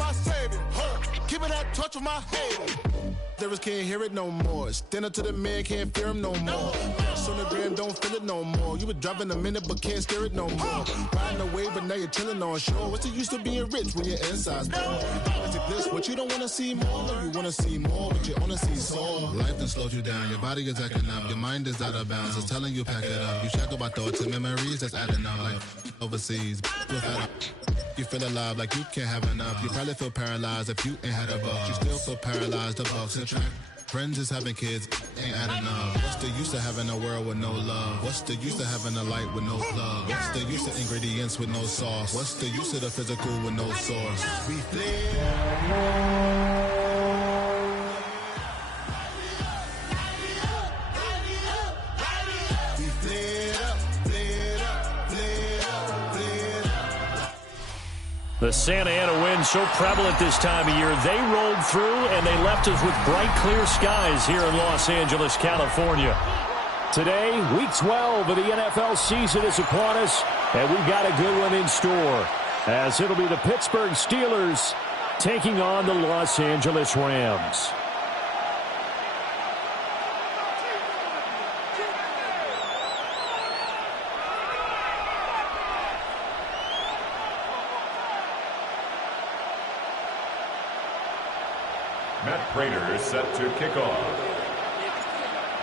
my savior. Keep it that touch with my haters. Devils can't hear it no more. Stand up to the man, can't fear him no more. Sonogram don't feel it no more. You been driving a minute but can't steer it no more. Riding away but now you're chilling on shore. What's the use of being rich when your inside's poor? Is it this what you don't wanna see more? You wanna see more but you wanna see sore. Life done slowed you down. Your body is acting up. Your mind is out of bounds. It's telling you pack it up. You shackle by thoughts and memories that's adding up. Like overseas. You feel alive like you can't have enough. You probably feel paralyzed if you ain't had a buck. You still feel paralyzed, the bucks and track. Friends is having kids, ain't adding up. What's the use of having a world with no love? What's the use of having a light with no plug? What's the use of ingredients with no sauce? What's the use of the physical with no source? We flip. The Santa Ana wind so prevalent this time of year, they rolled through and they left us with bright, clear skies here in Los Angeles, California. Today, Week 12 of the NFL season is upon us, and we've got a good one in store, as it'll be the Pittsburgh Steelers taking on the Los Angeles Rams. Matt Prater is set to kick off.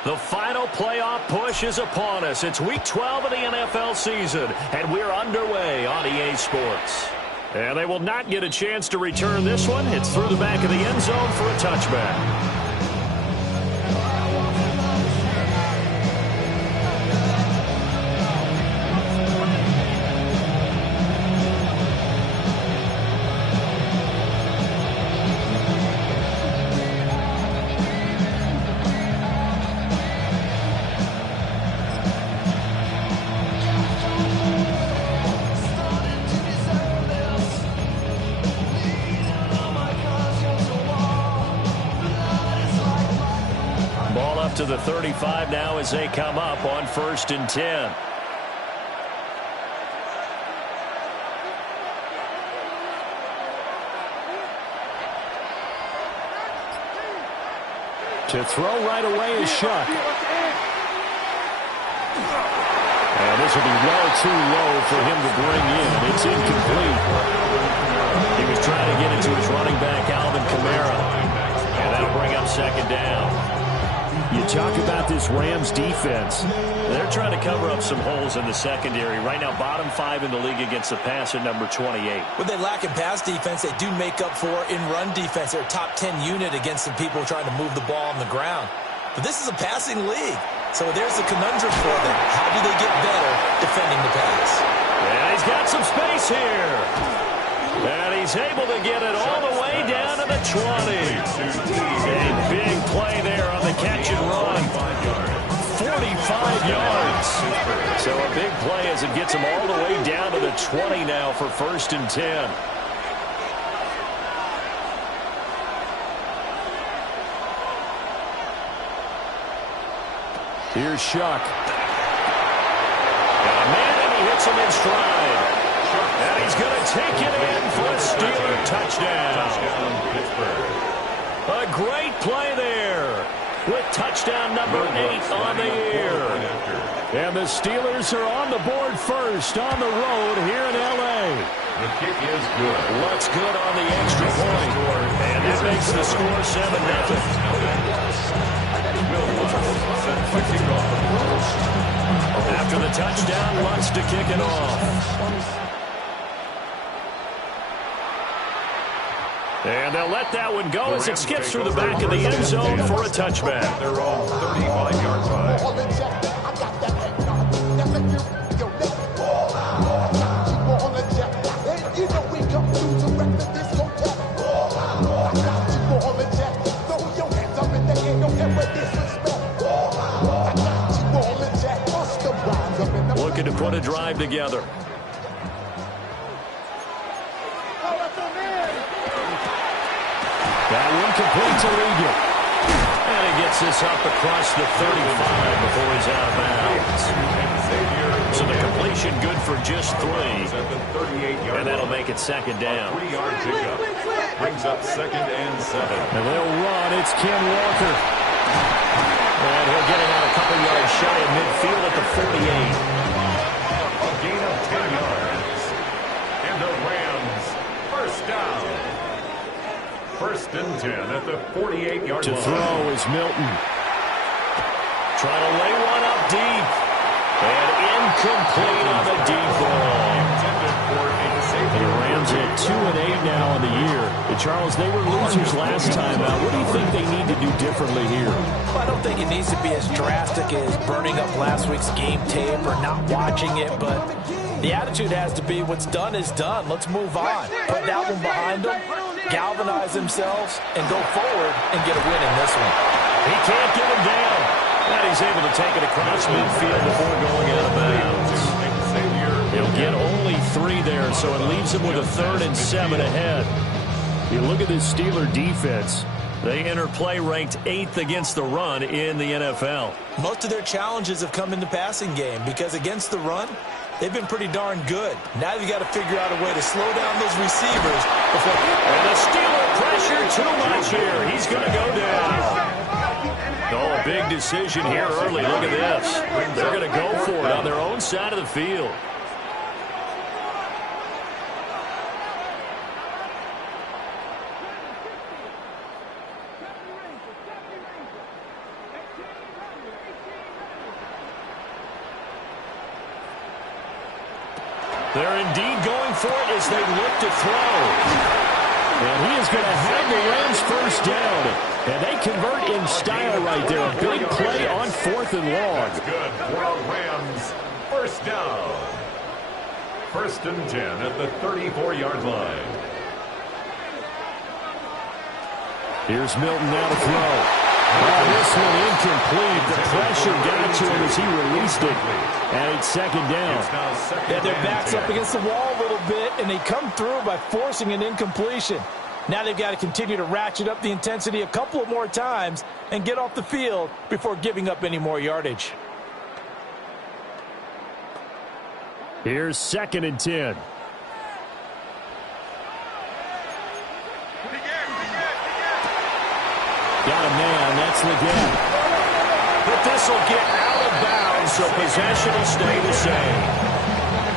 The final playoff push is upon us. It's Week 12 of the NFL season, and we're underway on EA Sports. And they will not get a chance to return this one. It's through the back of the end zone for a touchback. To the 35 now as they come up on 1st and 10. To throw right away is Shuck. And this will be well too low for him to bring in. It's incomplete. He was trying to get it to his running back, Alvin Kamara. And that'll bring up 2nd down. You talk about this Rams defense. They're trying to cover up some holes in the secondary. Right now, bottom 5 in the league against the pass at number 28. What they lack in pass defense, they do make up for in run defense. They're a top 10 unit against some people trying to move the ball on the ground. But this is a passing league. So there's the conundrum for them. How do they get better defending the pass? Yeah, he's got some space here. And he's able to get it all the way down to the 20. A big play there on the catch and run. 45 yards. So a big play as it gets him all the way down to the 20 now for 1st and 10. Here's Shuck. Got a man and he hits him in stride. And he's going to take it in for a Steeler touchdown. A great play there with touchdown number 8 on the year. And the Steelers are on the board first on the road here in L.A. The kick is good. Looks good on the extra point. And that makes the score 7-0. After the touchdown, wants to kick it off. And they'll let that one go as it skips through the back of the end zone for a touchback. They're all 35-yard line. Looking to put a drive together. That one complete to Regan. And he gets this up across the 35 before he's out of bounds. So the completion good for just 3. And that'll make it 2nd down. 3-yard pickup. Brings up 2nd and 7. And they'll run. It's Ken Walker. And he'll get it out a couple yards shy of midfield at the 48. A gain of 10 yards. And the Rams, first down. 1st and 10 at the 48-yard line. To throw is Milton. Trying to lay one up deep. And incomplete on the deep ball. The Rams at 2-8 now on the year. Charles, they were losers last time out. What do you think they need to do differently here? Well, I don't think it needs to be as drastic as burning up last week's game tape or not watching it, but the attitude has to be what's done is done. Let's move on. Put that one behind them, galvanize themselves, and go forward and get a win in this one. He can't get him down. And he's able to take it across midfield before going out of bounds. He'll get only 3 there, so it leaves him with a 3rd and 7 ahead. You look at this Steeler defense. They enter play ranked 8th against the run in the NFL. Most of their challenges have come in the passing game because against the run, they've been pretty darn good. Now you've got to figure out a way to slow down those receivers before. And the Steeler pressure too much here. He's going to go down. Oh, big decision here early. Look at this. They're going to go for it on their own side of the field. They're indeed going for it as they look to throw. And he is going to have the Rams first down. And they convert in style right there. A big play on 4th and long. That's good for our Rams. First down. 1st and 10 at the 34-yard line. Here's Milton now to throw. Oh, this one incomplete. The pressure got to him as he released it. And it's 2nd down. Yeah, their back's up against the wall a little bit, and they come through by forcing an incompletion. Now they've got to continue to ratchet up the intensity a couple of more times and get off the field before giving up any more yardage. Here's 2nd and 10. Got a man, that's Leggett. But this will get out of bounds, so possession will stay the same.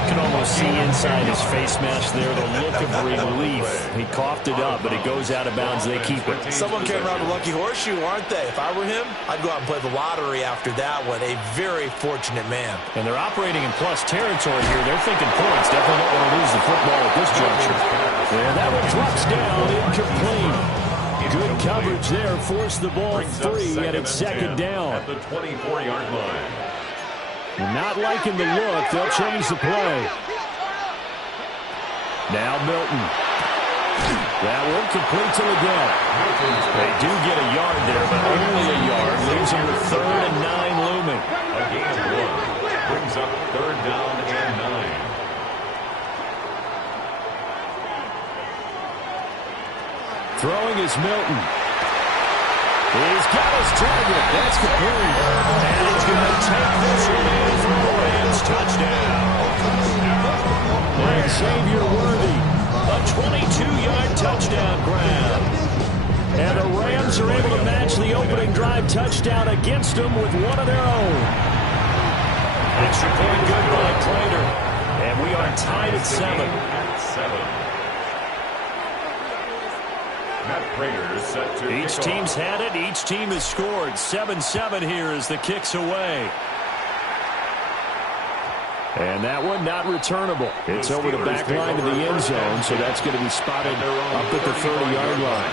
You can almost see inside his face mask there the look of relief. He coughed it up, but it goes out of bounds. They keep it. Someone came around a lucky horseshoe, aren't they? If I were him, I'd go out and play the lottery after that one. A very fortunate man. And they're operating in plus territory here. They're thinking points. Definitely don't want to lose the football at this juncture. And that one drops down, incomplete. Good coverage there. Forced the ball free, and it's 2nd down. At the 24-yard line. Not liking the look. They'll change the play. Now Milton. That one complete to Leggett. They do get a yard there, but only a yard. Leaves them with 3rd and 9 looming. A gain of 1. Brings up 3rd down and 9. Throwing is Milton. He's got his target. That's complete. And he's going to take this one in for a Rams touchdown. And Xavier Worthy, a 22-yard touchdown grab. And the Rams are able to match the opening drive touchdown against them with one of their own. Extra point good by Prater. And we are tied at 7. Matt Prater is set to Each team's had it. Each team has scored. 7-7 here as the kick's away. And that one not returnable. It's over the back line to the end zone, so that's going to be spotted up at the 30-yard line.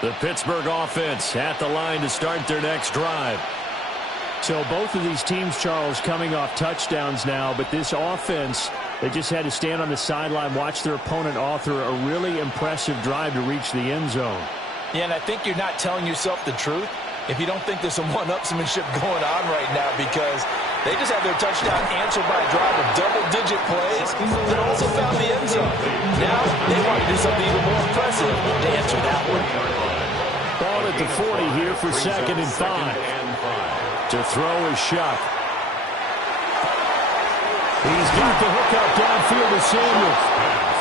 The Pittsburgh offense at the line to start their next drive. So both of these teams, Charles, coming off touchdowns now, but this offense, they just had to stand on the sideline, watch their opponent author a really impressive drive to reach the end zone. Yeah, and I think you're not telling yourself the truth if you don't think there's some one-upsmanship going on right now, because they just had their touchdown answered by a drive of double-digit plays that also found the end zone. Now they want to do something even more impressive to answer that one. Ball at the 40 here for 2nd and 5. To throw is Shuck. He's got the hook up downfield to Samuels.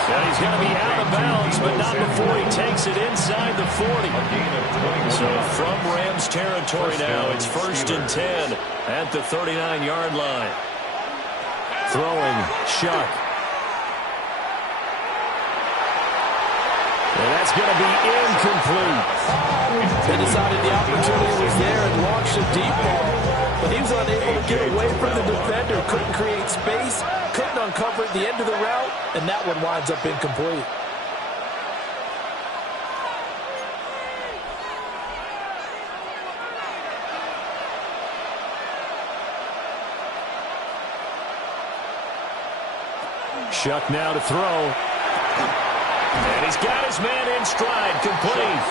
And he's going to be out of bounds, but not before he takes it inside the 40. So from Rams territory now, it's 1st and 10 at the 39-yard line. Throwing, Shuck. And that's going to be incomplete. They decided the opportunity was there and launched a deep ball. But he was unable to get away from the defender. Couldn't create space. Couldn't uncover at the end of the route. And that one winds up incomplete. Shuck now to throw. And he's got his man in stride, complete.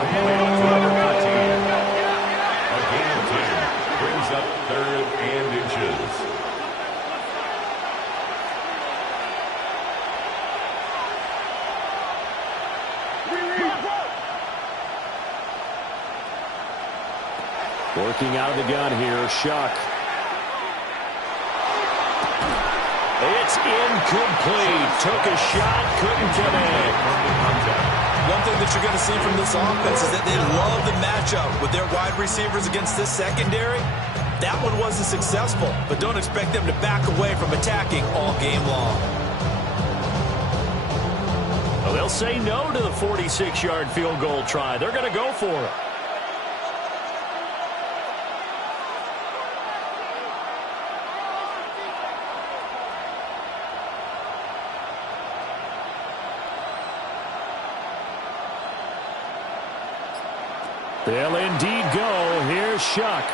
Again, 10 brings up 3rd and inches. Working out of the gun here, Shuck. It's incomplete. Took a shot, couldn't connect. One thing that you're going to see from this offense is that they love the matchup with their wide receivers against this secondary. That one wasn't successful, but don't expect them to back away from attacking all game long. Well, they'll say no to the 46-yard field goal try. They're going to go for it. They'll indeed go. Here's Shuck.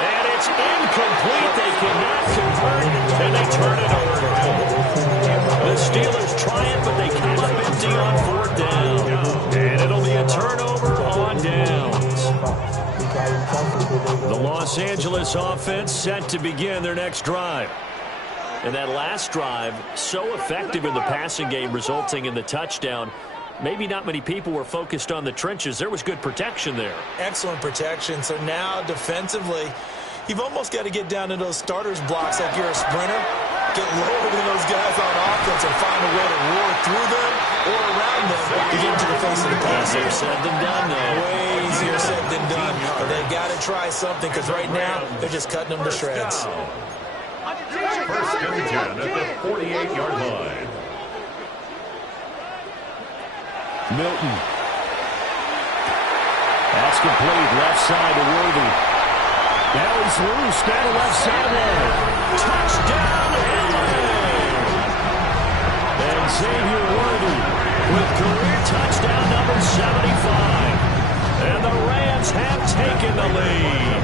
And it's incomplete. They cannot convert, and they turn it over. The Steelers try it, but they come up empty on 4th down. And it'll be a turnover on downs. The Los Angeles offense set to begin their next drive. And that last drive, so effective in the passing game, resulting in the touchdown. Maybe not many people were focused on the trenches. There was good protection there. Excellent protection. So now defensively, you've almost got to get down to those starters blocks like you're a sprinter. Get lower than those guys on offense and find a way to roar through them or around them to get into the face of the pass. Easier said than done, though. Way easier said than done. But they got to try something because right now they're just cutting them to shreds. 1st and 10 at the 48-yard line. Milton. That's complete. Left side to Worthy. Now he's loose down the left sideline. Touchdown, LA! And Xavier Worthy with career touchdown number 75. And the Rams have taken the lead.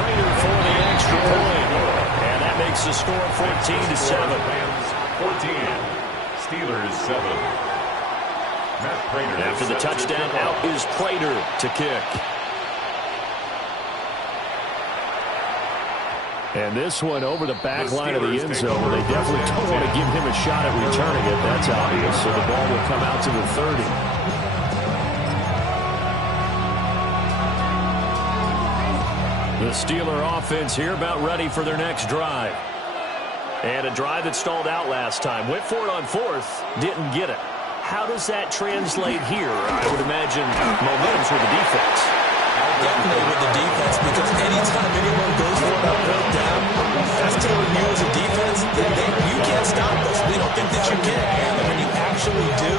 Prater for the extra point. And that makes the score 14-7. 14. Steelers 7. Matt Prater. After the touchdown, out is Prater to kick. And this one over the back line of the end zone. They definitely don't want to give him a shot at returning it. That's obvious. So the ball will come out to the 30. The Steeler offense here about ready for their next drive. And a drive that stalled out last time. Went for it on 4th. Didn't get it. How does that translate here? I would imagine momentum's with the defense. Definitely with the defense, because anytime anyone goes for it on 4th down, that's telling you as a defense that you can't stop us. They don't think that you can. And when you actually do,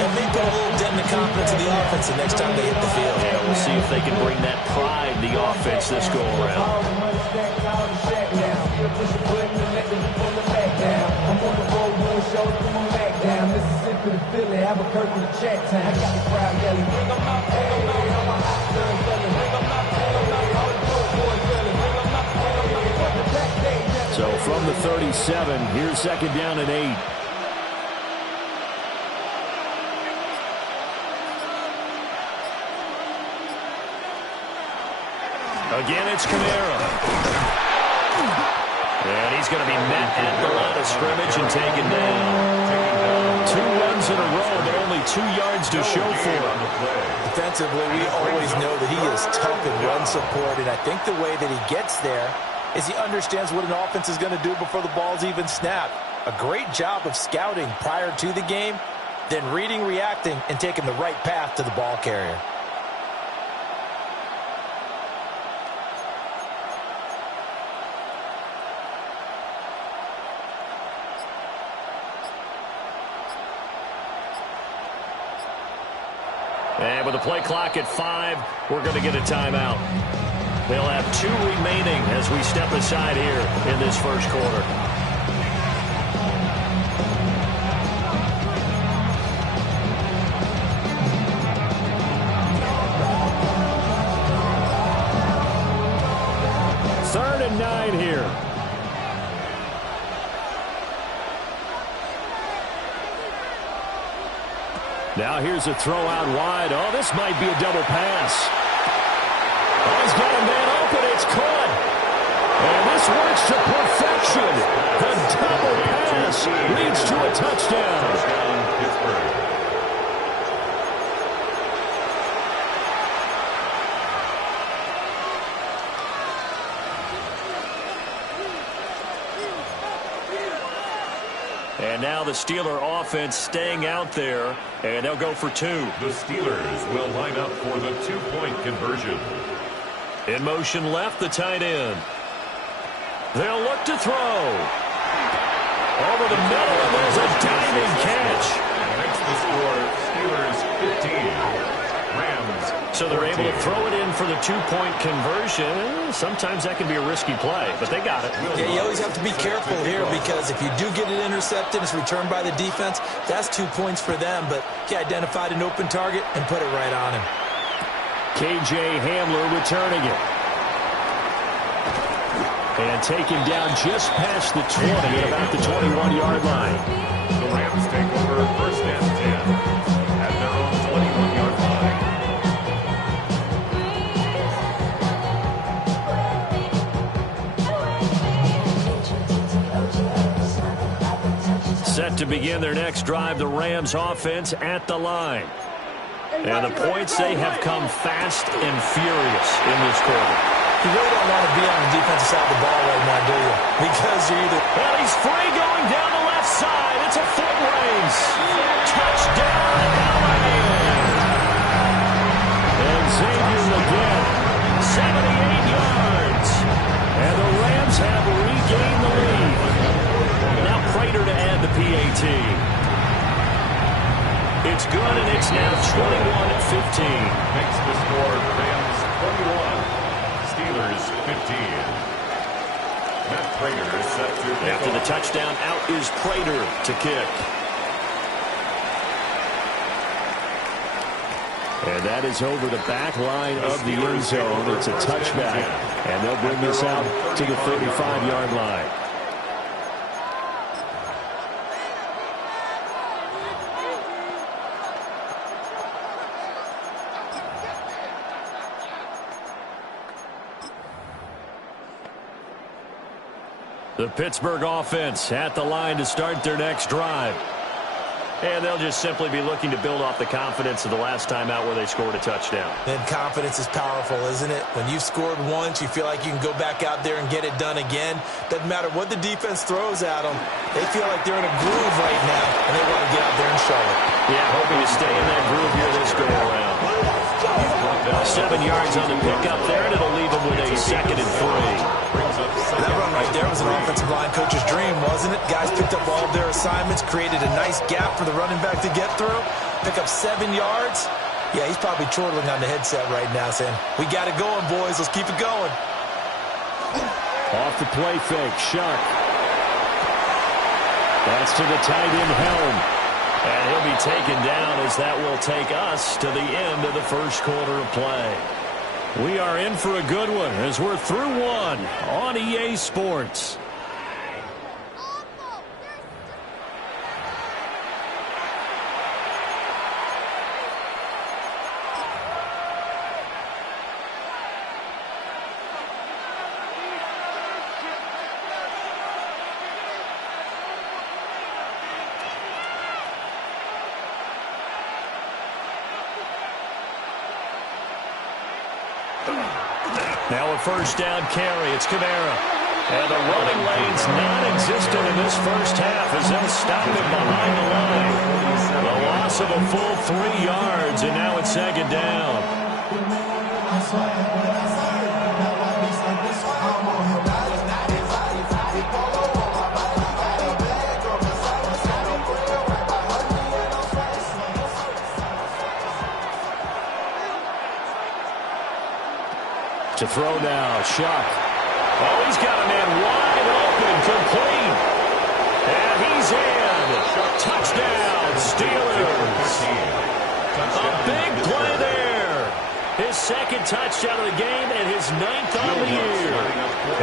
that may put a little dent in the confidence of the offense the next time they hit the field. Yeah, we'll see if they can bring that pride, the offense, this go around. So from the 37, here's 2nd down and 8. Again, it's Kamara. And he's going to be met at the line of scrimmage and taken down. 2 runs in a row, but only 2 yards to show for him. Defensively, we always know that he is tough in run support, and I think the way that he gets there is he understands what an offense is going to do before the ball's even snapped. A great job of scouting prior to the game, then reading, reacting, and taking the right path to the ball carrier. And with the play clock at 5, we're going to get a timeout. They'll have 2 remaining as we step aside here in this first quarter. Third and 9 here. Now here's a throw out wide. Oh, this might be a double pass. Oh, he's got a man open. It's caught. And this works to perfection. The double pass leads to a touchdown. Pittsburgh. And now the Steeler offense staying out there, and they'll go for 2. The Steelers will line up for the 2-point conversion. In motion left, the tight end. They'll look to throw. Over the middle, and there's a diving catch. Makes the score Steelers 15. Rams. So they're able to throw it in for the 2-point conversion. Sometimes that can be a risky play, but they got it. Yeah, you always have to be careful here because if you do get it intercepted, it's returned by the defense. That's 2 points for them, but he identified an open target and put it right on him. K.J. Hamler returning it. And taken down just past the 20 at about the 21-yard line. The Rams take over first and 10 at their own 21-yard line. Set to begin their next drive, the Rams offense at the line. And the points, they have come fast and furious in this quarter. You really don't want to be on the defensive side of the ball right now, do you? Because you're either... Well, he's free going down the left side. It's a foot race. Touchdown, LA. And Xavier again, 78 yards. And the Rams have regained the lead. Now Prater to add the PAT. It's good, and it's now 21-15. Makes the score Rams 21. Steelers 15. Matt Prater is set to kick After off. the touchdown, out is Prater to kick. And that is over the back line of the end zone. It's a touchback, and they'll bring this out to the 35-yard line. The Pittsburgh offense at the line to start their next drive. And they'll just simply be looking to build off the confidence of the last time out where they scored a touchdown. And confidence is powerful, isn't it? When you've scored once, you feel like you can go back out there and get it done again. Doesn't matter what the defense throws at them. They feel like they're in a groove right now, and they want to get out there and show it. Yeah, hoping to stay in that groove here this go-around. 7 yards on the pickup there, and it'll leave them with a 2nd and 3. That run right there was an offensive line coach's dream, wasn't it? Guys picked up all of their assignments, created a nice gap for the running back to get through, pick up 7 yards. Yeah, he's probably chortling on the headset right now saying, we got it going, boys. Let's keep it going. Off the play fake, Shuck. That's to the tight end, Helm. And he'll be taken down as that will take us to the end of the first quarter of play. We are in for a good one as we're through one on EA Sports. Now a first down carry. It's Kamara. And the running lane's non-existent in this first half as they'll stop him behind the line. The loss of a full 3 yards, and now it's second down. To throw now, Shuck. Oh, he's got a man wide open, complete. And he's in. Touchdown, Steelers. A big play there. His second touchdown of the game and his 9th on the year.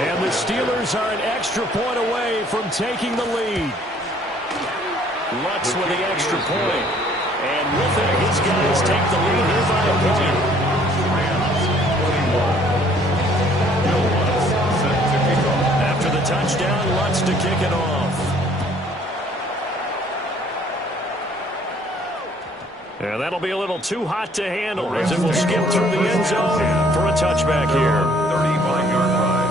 And the Steelers are an extra point away from taking the lead. Lutz with the extra point. And with it, his guys take the lead here by a point. After the touchdown, Lutz to kick it off. And that'll be a little too hot to handle as it will skip through the end zone for a touchback here. 35-yard line.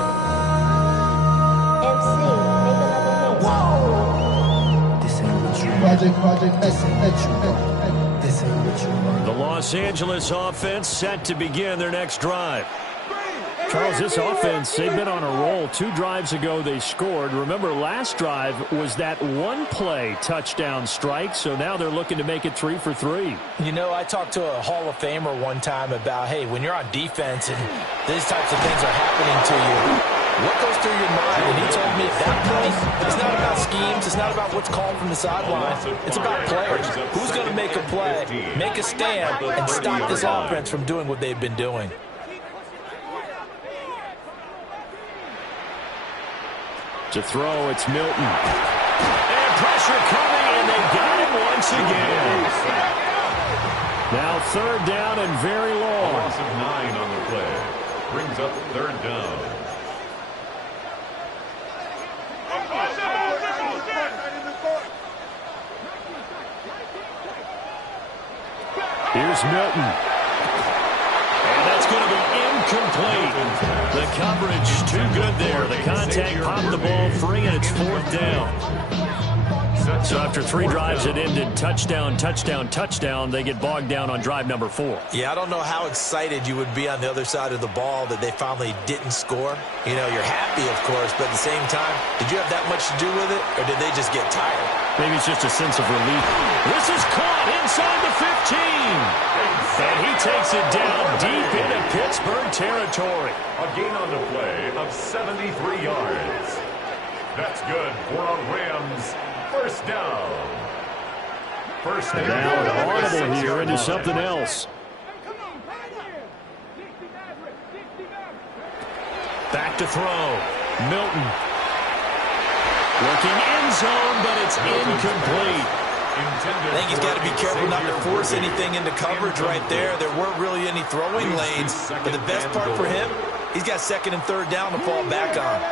The Los Angeles offense set to begin their next drive. Charles, this offense, they've been on a roll. 2 drives ago, they scored. Remember, last drive was that one-play touchdown strike, so now they're looking to make it 3 for 3. You know, I talked to a Hall of Famer one time about, hey, when you're on defense and these types of things are happening to you, what goes through your mind? And he told me at that point, it's not about schemes. It's not about what's called from the sideline. It's about players. Who's going to make a play, make a stand, and stop this offense from doing what they've been doing? To throw, it's Milton. And pressure coming, and they got him once again. Now 3rd down and very long. Loss of 9 on the play. Brings up 3rd down. Here's Milton. And that's going to be incomplete. The coverage too good there. The contact popped the ball free, and it's 4th down. So after 3 drives that ended touchdown, touchdown, touchdown, they get bogged down on drive number 4. Yeah, I don't know how excited you would be on the other side of the ball that they finally didn't score. You know, you're happy, of course, but at the same time, did you have that much to do with it, or did they just get tired? Maybe it's just a sense of relief. This is caught inside the 15. And he takes it down deep into Pittsburgh territory. A gain on the play of 73 yards. That's good for a Rams first down. First down. Now an audible here into something else. Back to throw. Milton. Working end zone, but it's incomplete. I think he's got to be careful not to force anything into coverage right there. There weren't really any throwing lanes. But the best part for him, he's got 2nd and 3rd down to fall back on.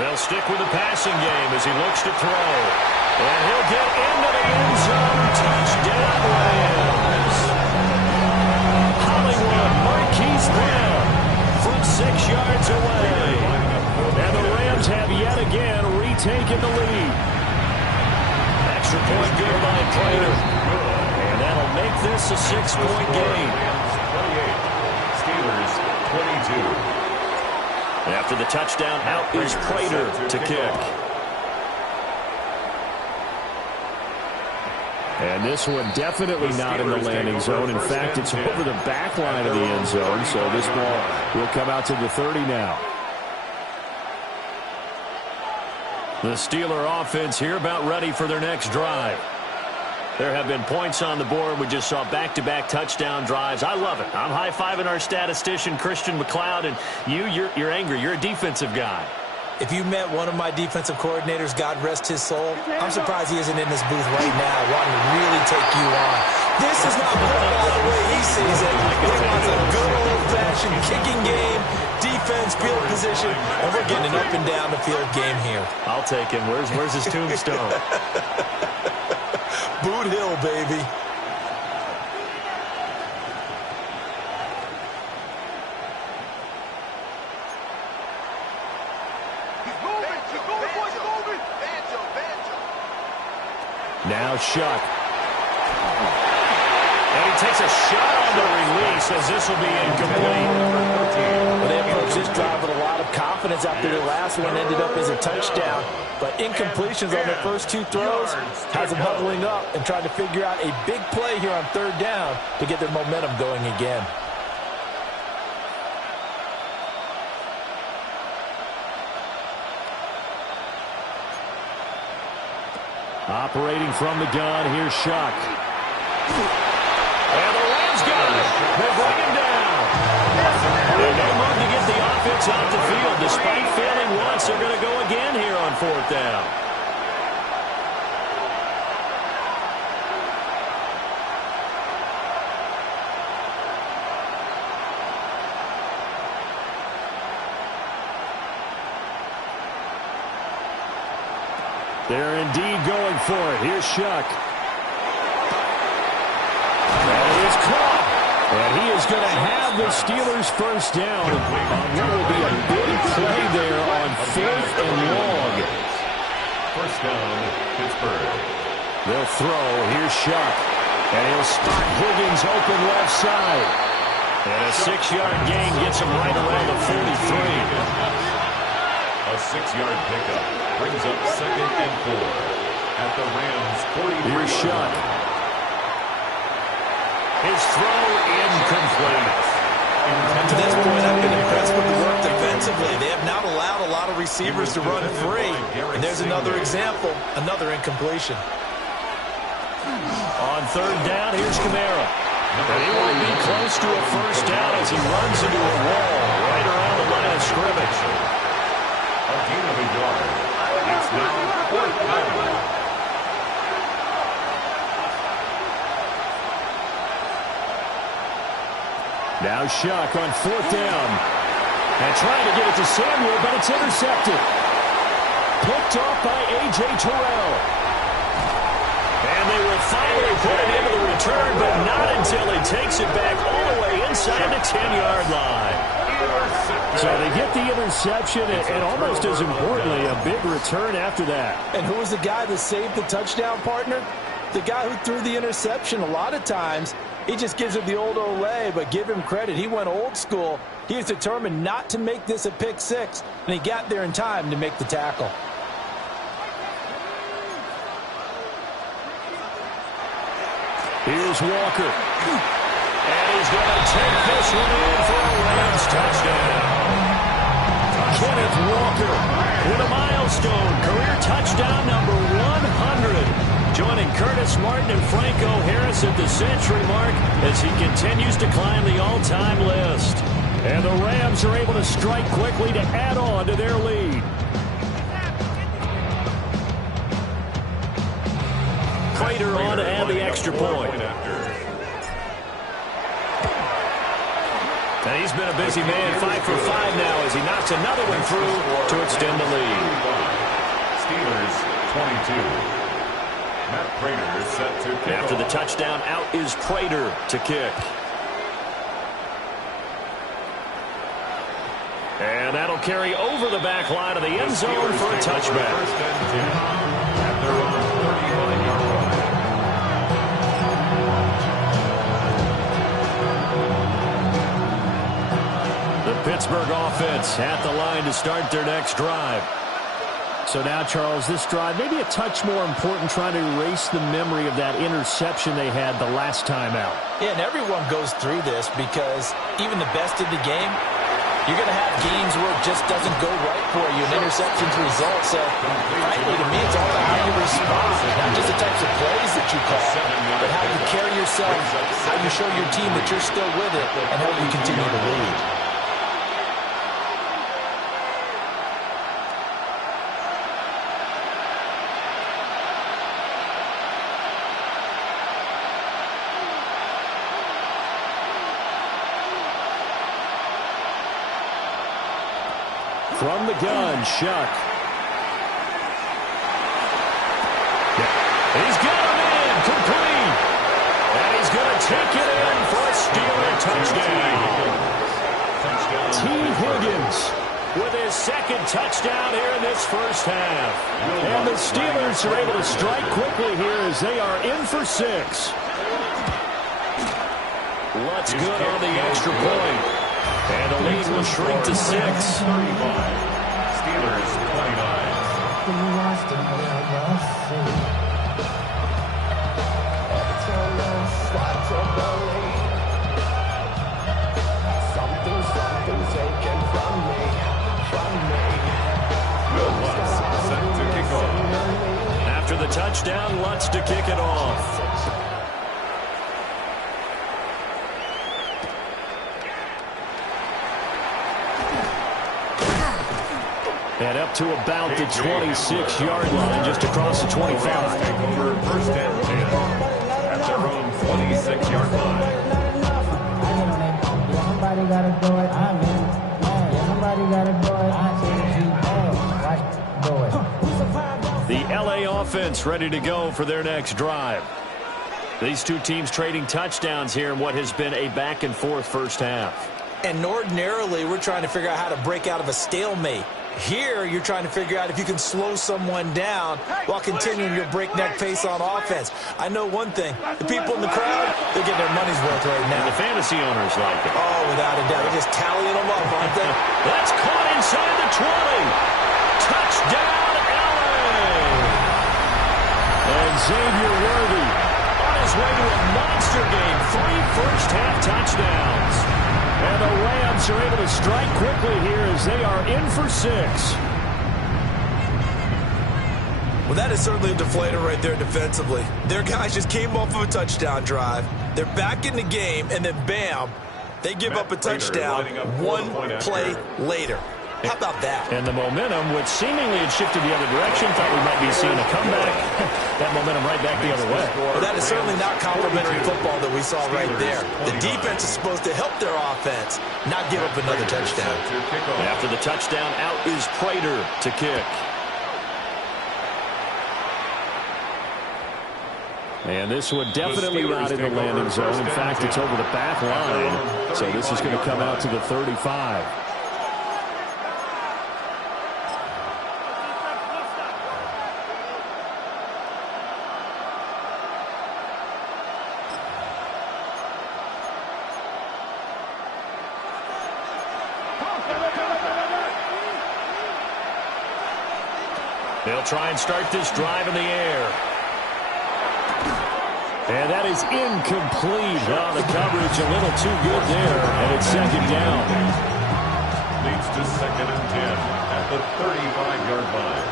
They'll stick with the passing game as he looks to throw. And he'll get into the end zone. Touchdown, Rams. Hollywood Marquise Brown from 6 yards away. And the Rams have yet again retaken the lead. Extra point good by Prater. And that'll make this a 6-point game. 28. Steelers 22. After the touchdown, out is Prater to kick. And this one definitely not in the landing zone. In fact, it's over the back line of the end zone, so this ball will come out to the 30 now. The Steeler offense here about ready for their next drive. There have been points on the board. We just saw back-to-back touchdown drives. I love it. I'm high-fiving our statistician, Christian McLeod, and you're angry. You're a defensive guy. If you met one of my defensive coordinators, God rest his soul, I'm surprised he isn't in this booth right now wanting to really take you on. This is not football the way he sees it. He wants a good old-fashioned kicking game, defense defense, field position, and we're getting an up and down the field game here. I'll take him. Where's his tombstone? Boot Hill, baby. Now Shuck. And he takes a shot on the release as this will be incomplete. Well, they approached this drive with a lot of confidence after their last one ended up as a touchdown. But incompletions on their first two throws has them huddling up and trying to figure out a big play here on third down to get their momentum going again. Operating from the gun, here's Shuck. And the Rams got it. They bring him down. And no move to get the offense off the field. Despite failing once, they're going to go again here on fourth down. They're indeed going for it. Here's Shuck. And it is caught. And he is going to have the Steelers first down on what will be a big play there on fourth and long. First down, Pittsburgh. They'll throw. Here's Shuck. And he'll spot Higgins open left side. And a 6-yard gain gets him right around the 43. A 6-yard pickup brings up 2nd and 4 at the Rams' 43. Here's Shuck. His throw incomplete. To this point, I've been impressed with the work defensively. They have not allowed a lot of receivers to run free. And there's another example, another incompletion. On third down, here's Kamara. And he will be close to a first down as he runs into a wall right around the line of scrimmage. A gain of a yard. It's now fourth down. Now Shuck on fourth down. And trying to get it to Samuel, but it's intercepted. Picked off by A.J. Terrell. And they will finally put it into the return, but not until he takes it back all the way inside the 10-yard line. So they get the interception, and almost as importantly, a big return after that. And who was the guy that saved the touchdown, partner? The guy who threw the interception. A lot of times, he just gives it the old Olay, but give him credit. He went old school. He was determined not to make this a pick six, and he got there in time to make the tackle. Here's Walker. And he's going to take this one in for a Rams touchdown. Kenneth Walker with a milestone. Career touchdown number 100. Joining Curtis Martin and Franco Harris at the century mark as he continues to climb the all-time list. And the Rams are able to strike quickly to add on to their lead. Prater on to add the extra point. And he's been a busy man, 5 for 5 now as he knocks another one through to extend the lead. Steelers 22. Matt Prater is set to kick. After the touchdown, out is Prater to kick. And that'll carry over the back line of the end zone for a touchback. First and 10 at their own 39-yard line. The Pittsburgh offense at the line to start their next drive. So now, Charles, this drive maybe a touch more important, trying to erase the memory of that interception they had the last time out. Yeah, and everyone goes through this because even the best of the game, you're going to have games where it just doesn't go right for you, and interceptions result. So, frankly, to me, it's all about how you respond, not just the types of plays that you call, but how you carry yourself, how you show your team that you're still with it, and how you continue to lead. From the gun, Shuck. He's got him in, complete. And he's going to take it in for a Steeler touchdown. T. Higgins with his second touchdown here in this first half. And the Steelers are able to strike quickly here as they are in for 6. Lutz good on the extra point. And the lead will shrink to 6. 35. Steelers 29. After the touchdown, Lutz to kick it off. And up to about the 26-yard line, just across the 25. Take over first and 10 at their own 26-yard line. Somebody gotta do it. Somebody gotta do it. The LA offense ready to go for their next drive. These two teams trading touchdowns here in what has been a back-and-forth first half. And ordinarily, we're trying to figure out how to break out of a stalemate. Here, you're trying to figure out if you can slow someone down while continuing your breakneck pace on offense. I know one thing. The people in the crowd, they're getting their money's worth right now. And the fantasy owners like it. Oh, without a doubt. They're just tallying them up, aren't they? That's caught inside the 20. Touchdown, LA! And Xavier Worthy on his way to a monster game. 3 first-half touchdowns. And the Rams are able to strike quickly here as they are in for 6. Well, that is certainly a deflator right there defensively. Their guys just came off of a touchdown drive. They're back in the game, and then bam, they give up a touchdown 1 play later. How about that? And the momentum, which seemingly had shifted the other direction, thought we might be seeing a comeback. That momentum right back the other way. Well, that is certainly not complimentary football that we saw right there. The defense is supposed to help their offense, not give up another touchdown. After the touchdown, out is Prater to kick. And this one definitely not in the landing zone. In fact, it's over the back line. So this is going to come out to the 35. They'll try and start this drive in the air. And that is incomplete. Oh, the coverage a little too good there. And it's second down. Leads to 2nd and 10 at the 35-yard line.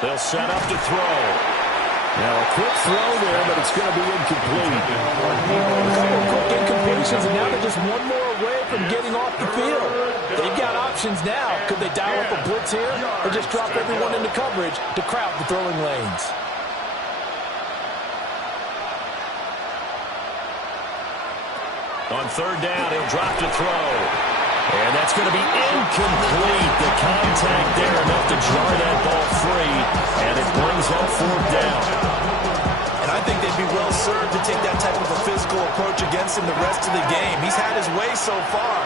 They'll set up to throw. Now a quick throw there, but it's going to be incomplete. A couple of quick incompletions, and now they're just one more away from getting off the field. They've got options now. Could they dial up a blitz here or just drop everyone into coverage to crowd the throwing lanes? On third down, he'll drop to throw. And that's going to be incomplete. The contact there enough to jar that ball free. And it brings up 4th down. And I think they'd be well served to take that type of a physical approach against him the rest of the game. He's had his way so far.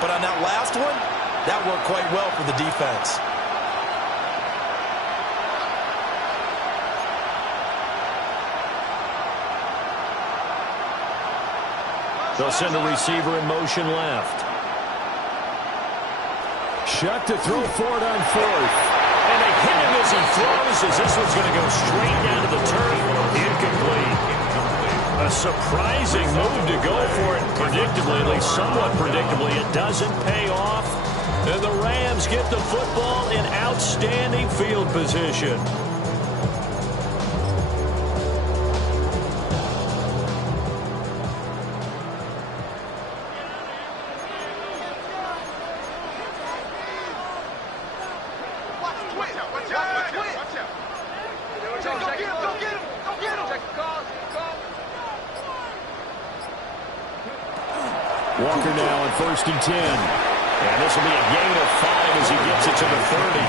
But on that last one, that worked quite well for the defense. They'll send a receiver in motion left. Shuck to throw for it on 4th. And they hit him as he throws, as this one's going to go straight down to the turf. Incomplete. A surprising move to go for it predictably, at least somewhat predictably. It doesn't pay off. And the Rams get the football in outstanding field position. Walker now on 1st and 10. And this will be a gain of 5 as he gets it to the 30.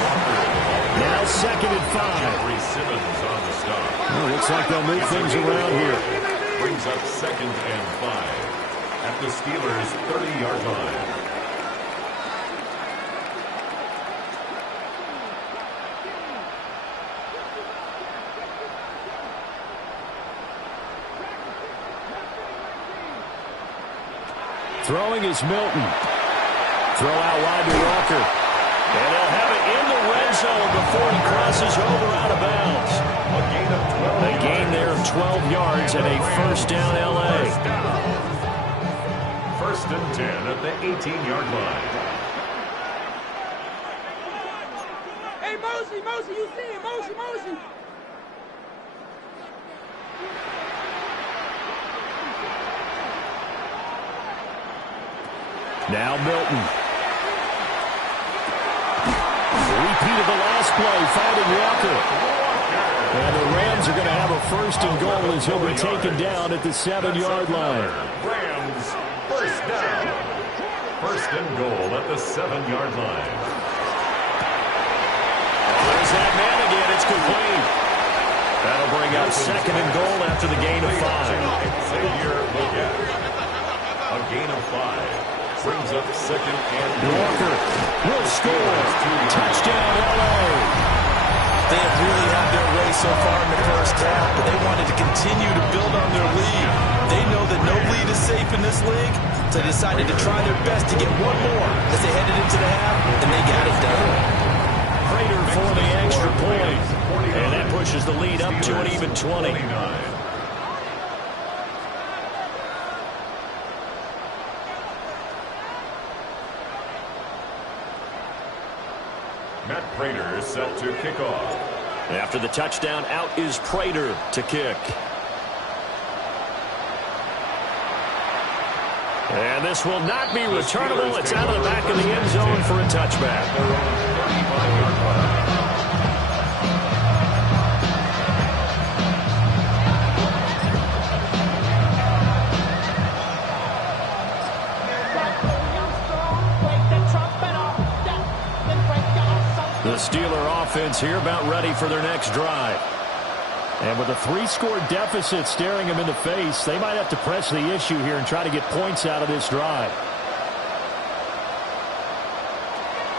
Now 2nd and 5. Simmons on the stop. Well, looks like they'll move things around here. Brings up 2nd and 5 at the Steelers' 30-yard line. Throwing is Milton. Throw out wide to Walker. And they'll have it in the red zone before he crosses over out of bounds. A gain there of 12 yards and a first down L.A. First and 10 at the 18-yard line. Hey, Mosey, you see him, Mosey. Now Milton. Repeat of the last play, finding Walker. And the Rams are going to have a first and goal as he'll be taken down at the 7-yard line. Rams, first down. First and goal at the 7-yard line. There's that man again. It's complete. That'll bring up 2nd and goal after the gain of 5. Xavier Legette. A gain of 5. Brings up 2nd and Walker will score. Touchdown, L.A. They have really had their way so far in the first half, but they wanted to continue to build on their lead. They know that no lead is safe in this league, so they decided to try their best to get one more as they headed into the half, and they got it done. Prater for the extra point, and that pushes the lead up to an even 20. Matt Prater is set to kick off. After the touchdown, out is Prater to kick. And this will not be returnable. It's out of the back of the end zone for a touchback. The Steeler offense here about ready for their next drive. And with a 3-score deficit staring them in the face, they might have to press the issue here and try to get points out of this drive.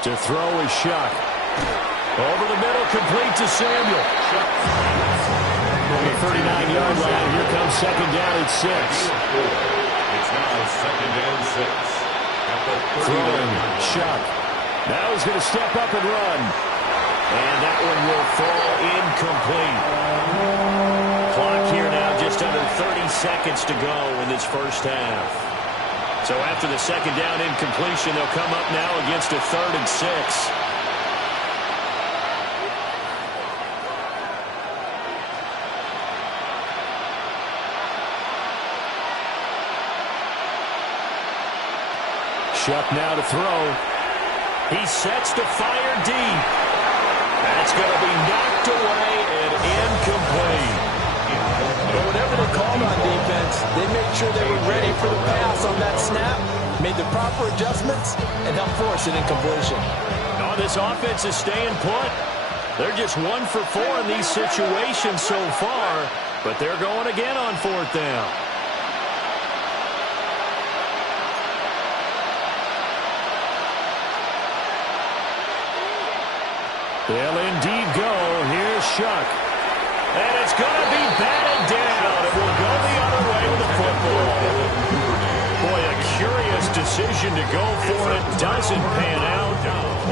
To throw is Shuck. Over the middle, complete to Samuel. On the 39-yard line, here comes 2nd down and 6. It's now 2nd and 6. At the 39. Throwing, Shuck. Now he's going to step up and run. And that one will fall incomplete. Clock here now just under 30 seconds to go in this first half. So after the 2nd down incompletion, they'll come up now against a 3rd and 6. Shuck now to throw. He sets to fire deep. That's going to be knocked away and incomplete. But whatever they called on defense, they made sure they were ready for the pass on that snap, made the proper adjustments, and helped force an incompletion. No, this offense is staying put. They're just 1 for 4 in these situations so far, but they're going again on 4th down. They'll indeed go. Here's Shuck. And it's going to be batted down. It will go the other way with the football. Boy, a curious decision to go for it. Doesn't pan out.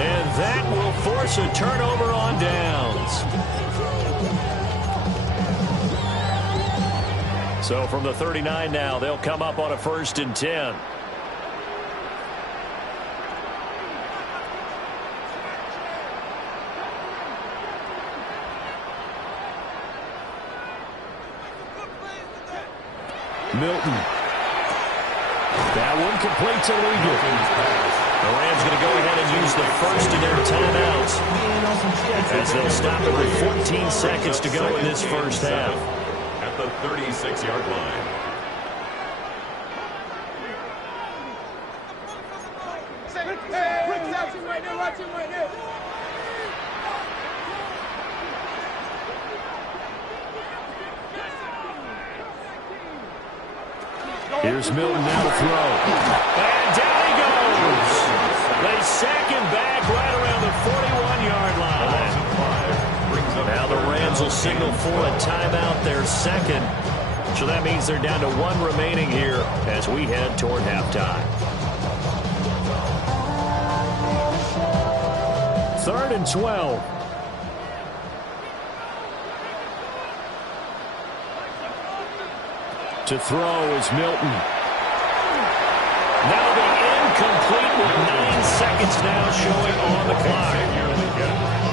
And that will force a turnover on downs. So from the 39 now, they'll come up on a 1st and 10. Milton. That one complete to Legal. The Rams going to go ahead and use the first of their timeouts as they'll stop it with 14 seconds to go in this first half. At the 36-yard line. Watch him right there. Here's Milton now to throw. And down he goes. They sack him back right around the 41-yard line. Now the Rams will signal for a timeout, their second. So that means they're down to 1 remaining here as we head toward halftime. 3rd and 12. To throw is Milton. Now the incomplete with 9 seconds now showing on the clock.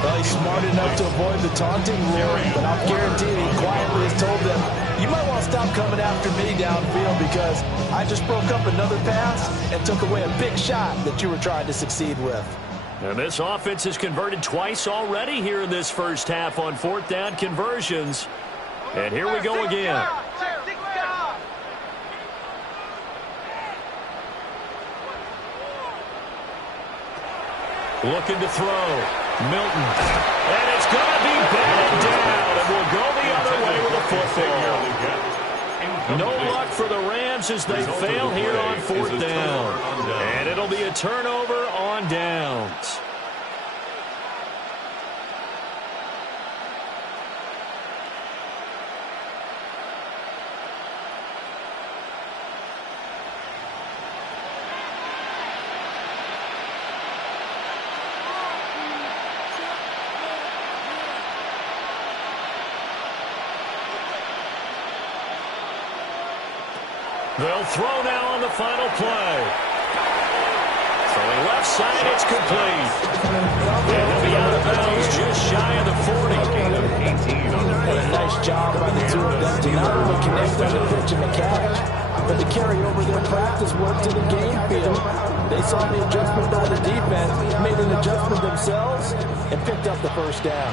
Well, he's smart enough to avoid the taunting rule, but I'll guarantee he quietly has told them, you might want to stop coming after me downfield because I just broke up another pass and took away a big shot that you were trying to succeed with. And this offense has converted twice already here in this first half on 4th down conversions. And here we go again. Looking to throw. Milton. And it's going to be batted down. And we'll go the other way with a football. No luck for the Rams as they fail here on 4th down. And it'll be a turnover on downs. They'll throw now on the final play. Throwing left side, it's complete. And he'll be out of bounds just shy of the 40. And a nice job by the 2 of them to not only connect on the pitch and the catch, but to carry over their practice work to the game field. They saw the adjustment by the defense, made an adjustment themselves, and picked up the first down.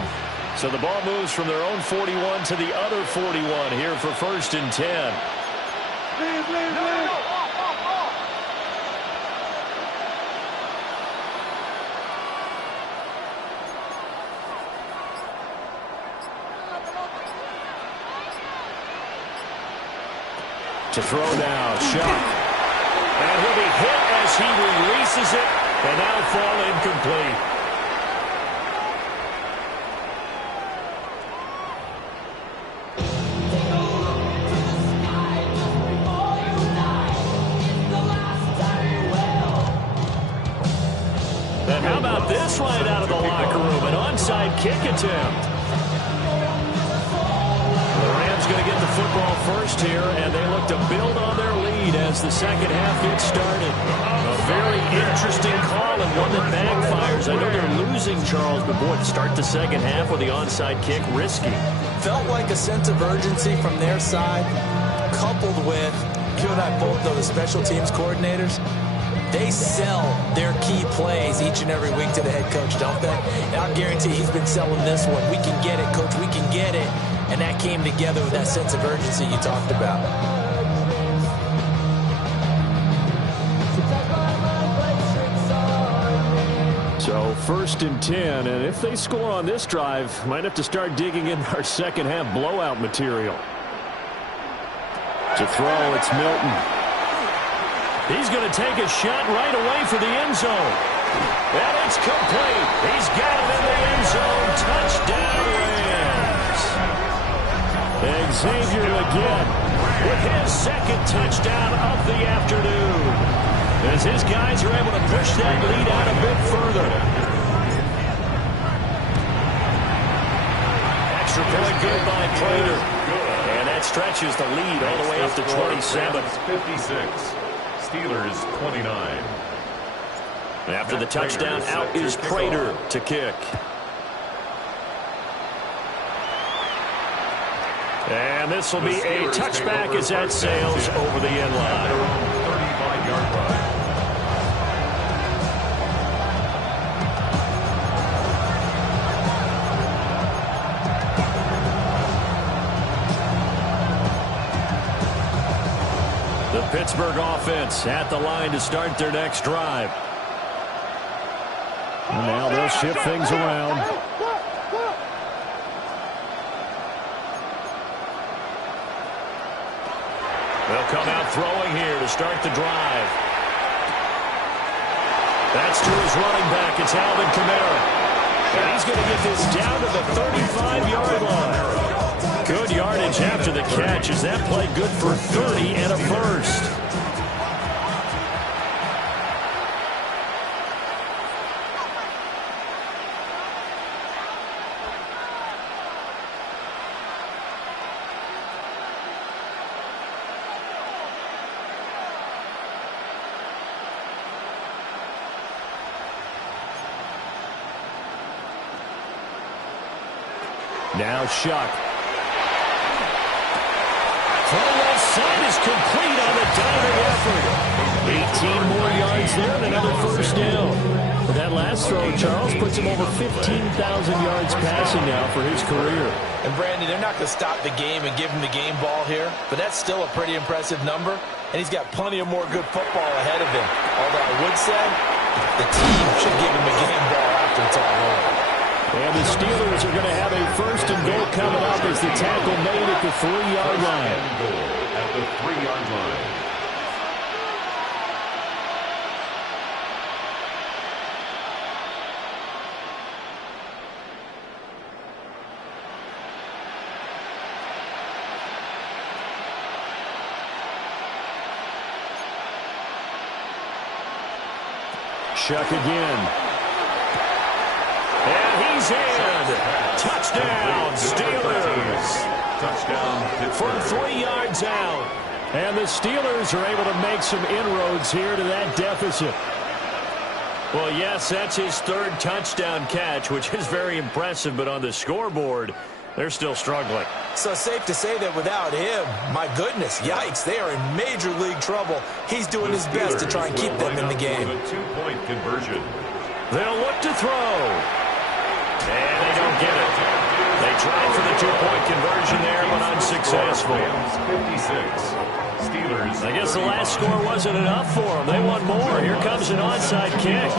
So the ball moves from their own 41 to the other 41 here for 1st and 10. To throw now, Shuck. And he'll be hit as he releases it, and that'll fall incomplete. And how about this right out of the locker room? An onside kick attempt. The Rams going to get the football first here, and they look to build on their lead as the second half gets started. A very interesting call and one that backfires. I know they're losing, Charles, but boy, to start the second half with the onside kick, risky. Felt like a sense of urgency from their side, coupled with, you and I both know the special teams coordinators. They sell their key plays each and every week to the head coach, don't they? And I guarantee he's been selling this one. We can get it, coach, we can get it. And that came together with that sense of urgency you talked about. So 1st and 10, and if they score on this drive, might have to start digging in our second half blowout material. To throw, it's Milton. He's going to take a shot right away for the end zone. And it's complete. He's got it in the end zone. Touchdown, Rams. Xavier Legette with his second touchdown of the afternoon, as his guys are able to push that lead out a bit further. Extra point good by Prater. And that stretches the lead all the way up to 27. 56. Steelers 29. After the touchdown, out is Prater to kick. And this will be a touchback as that sails over the end line. 35-yard line. The Pittsburgh offense at the line to start their next drive. And now they'll shift things around. They'll come out throwing here to start the drive. That's to his running back. It's Alvin Kamara. And he's going to get this down to the 35-yard line. Good yardage after the catch. Is that play good for 30 and a first? Now Shuck. From the left side is complete on the diving effort. 18 more yards there and another first down. For that last throw, Charles puts him over 15,000 yards passing now for his career. And Brandon, they're not going to stop the game and give him the game ball here, but that's still a pretty impressive number, and he's got plenty of more good football ahead of him. Although I would say the team should give him a game ball after it's all over. And the Steelers are going to have a first and goal coming up as the tackle made at the 3-yard line. At the 3-yard line. Shuck again. And he's in. Touchdown, Steelers. Touchdown. From 3 yards out. And the Steelers are able to make some inroads here to that deficit. Well, yes, that's his third touchdown catch, which is very impressive, but on the scoreboard, they're still struggling. So safe to say that without him, my goodness, yikes, they are in major league trouble. He's doing his best to try and keep them in the game. A 2-point conversion. They'll look to throw. And they don't get it. They tried for the 2-point conversion there, but unsuccessful. 56. Steelers. I guess the last score wasn't enough for them. They want more. Here comes an onside kick.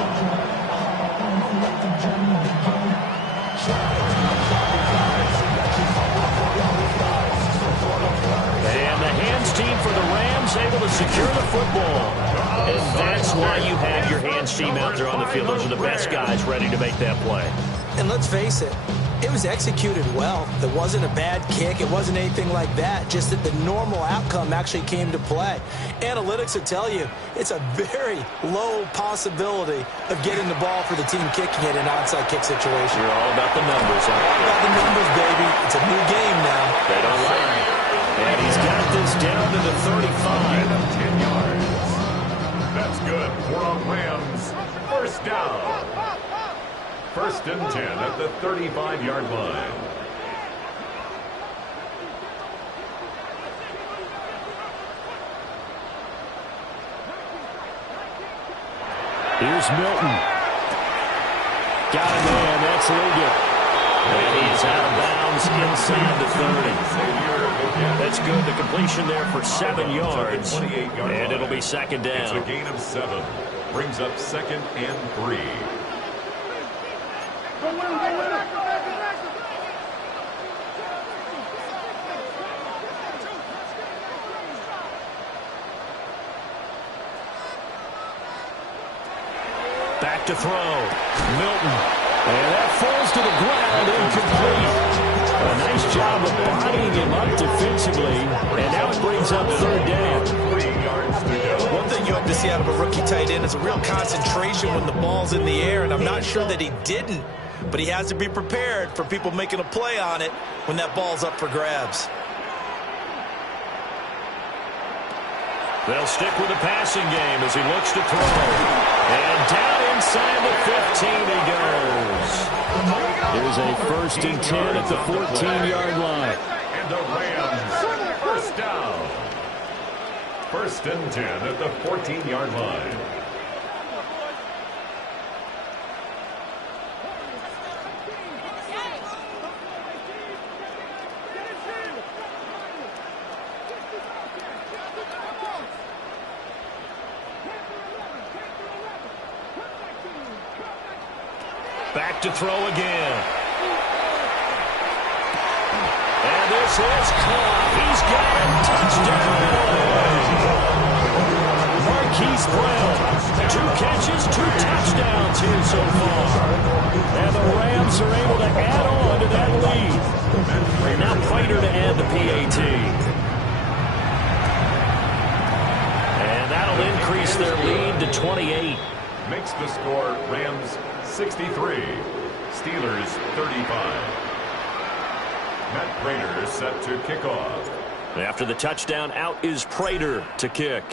And the hands team for the Rams able to secure the football. And that's why you have your hands team out there on the field. Those are the best guys ready to make that play. And let's face it, it was executed well. It wasn't a bad kick. It wasn't anything like that. Just that the normal outcome actually came to play. Analytics will tell you it's a very low possibility of getting the ball for the team kicking it in an onside kick situation. You're all about the numbers, huh? All about the numbers, baby. It's a new game now. They don't lie. And he's got this down to the 35. 10 yards. That's good for a Rams first down. First and 10 at the 35-yard line. Here's Milton. Got him, man. That's legal. And he's out of bounds inside the 30. That's good. The completion there for 7 yards. And it'll be second down. It's a gain of 7. Brings up second and 3. Back to throw. Milton. And that falls to the ground, incomplete. A nice job of bodying him up defensively. And now it brings up third down. 3 yards to go. One thing you have to see out of a rookie tight end is a real concentration when the ball's in the air, and I'm not sure that he didn't, but he has to be prepared for people making a play on it when that ball's up for grabs. They'll stick with the passing game as he looks to throw. And down inside the 15 he goes. Here's a first and 10 at the 14-yard line. And the Rams first down. First and 10 at the 14-yard line. Back to throw again. And this is caught. He's got him. Touchdown, LA. Marquise Brown. 2 catches, 2 touchdowns here so far. And the Rams are able to add on to that lead. Now Prater to add the PAT. And that'll increase their lead to 28. Makes the score Rams 63, Steelers 35. Matt Prater set to kick off. After the touchdown, out is Prater to kick.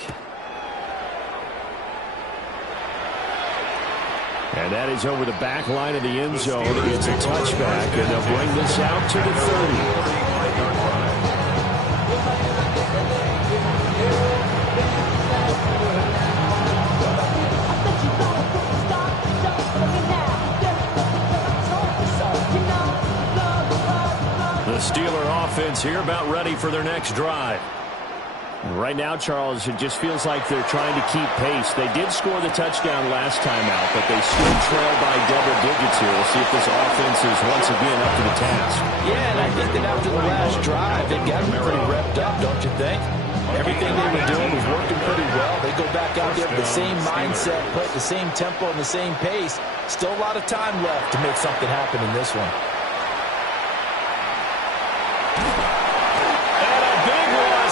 And that is over the back line of the end zone. It's a touchback, and they'll bring this out to the 30. The Steeler offense here about ready for their next drive. Right now, Charles, it just feels like they're trying to keep pace. They did score the touchdown last time out, but they still trail by double digits here. We'll see if this offense is once again up to the task. Yeah, and I think that after the last drive, they've got them pretty repped up, don't you think? Everything they were doing was working pretty well. They go back out there with the same mindset, play at the same tempo and the same pace. Still a lot of time left to make something happen in this one.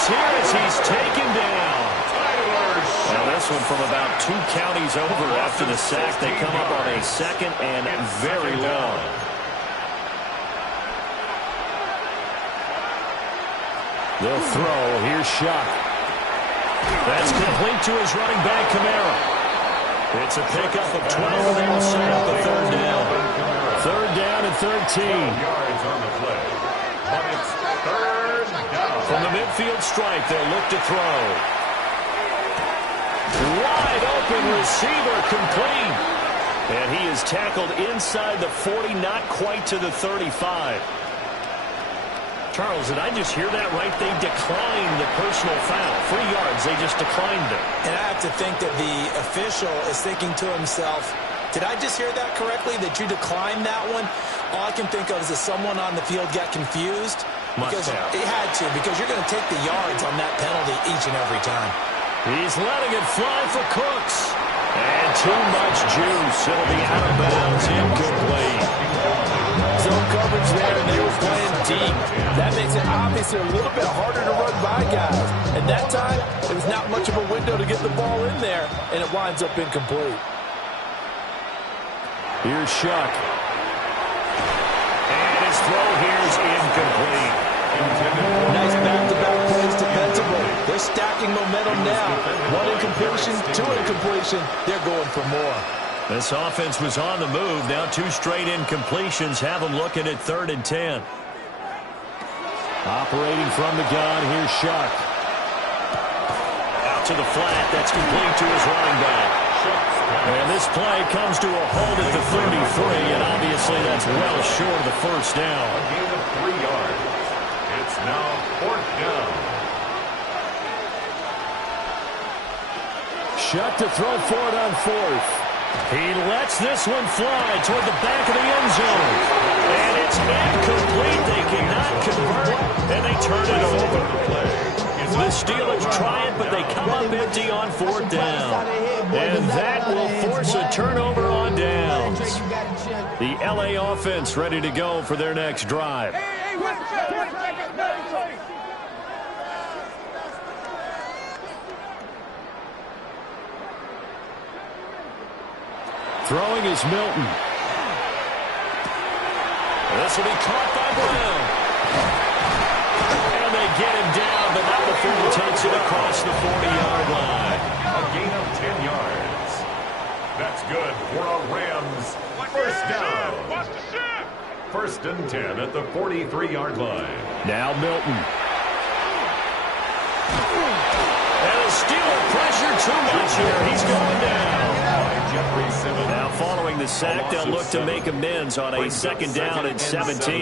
Here as he's taken down. Now this one from about 2 counties over after the sack. They come up on a second and very long. They'll throw. Here's Shuck. That's complete to his running back, Kamara. It's a pickup of 12, and they will set up a third down. Third down and 13. Yards on the play. But it's third down. From the midfield stripe, they'll look to throw. Wide open receiver, complete. And he is tackled inside the 40, not quite to the 35. Charles, did I just hear that right? They declined the personal foul. 3 yards, they just declined it. And I have to think that the official is thinking to himself, did I just hear that correctly, that you declined that one? All I can think of is that someone on the field got confused. Because he had to, because you're going to take the yards on that penalty each and every time. He's letting it fly for Cooks. And too much juice. It'll be out of bounds, incomplete. Zone coverage there, and they were playing deep. That makes it obviously a little bit harder to run by guys. And that time, it was not much of a window to get the ball in there, and it winds up incomplete. Here's Shuck. And his throw here is incomplete. Nice back-to-back plays defensively. They're stacking momentum now. 1 incompletion, 2 incompletion. They're going for more. This offense was on the move. Now 2 straight incompletions have them looking at 3rd and 10. Operating from the gun, here's Shuck. Out to the flat. That's complete to his running back. And this play comes to a hold at the 33, and obviously that's well short of the first down. A gain of 3 yards. It's now 4th down. Shuck to throw for it on 4th. He lets this one fly toward the back of the end zone. And it's incomplete. They cannot convert, and they turn it over. The Steelers try it, but they come up empty on 4th down. And that will force a turnover on downs. The LA offense ready to go for their next drive. Throwing is Milton. This will be caught by Brown. And they get him down, but not before he takes it across the 40-yard line. A gain of 10 yards. That's good for a Rams first down. 1st and 10 at the 43-yard line. Now Milton. And the Steeler pressure too much here. He's going down. Now following the sack, they'll look to make amends on a 2nd down and 17.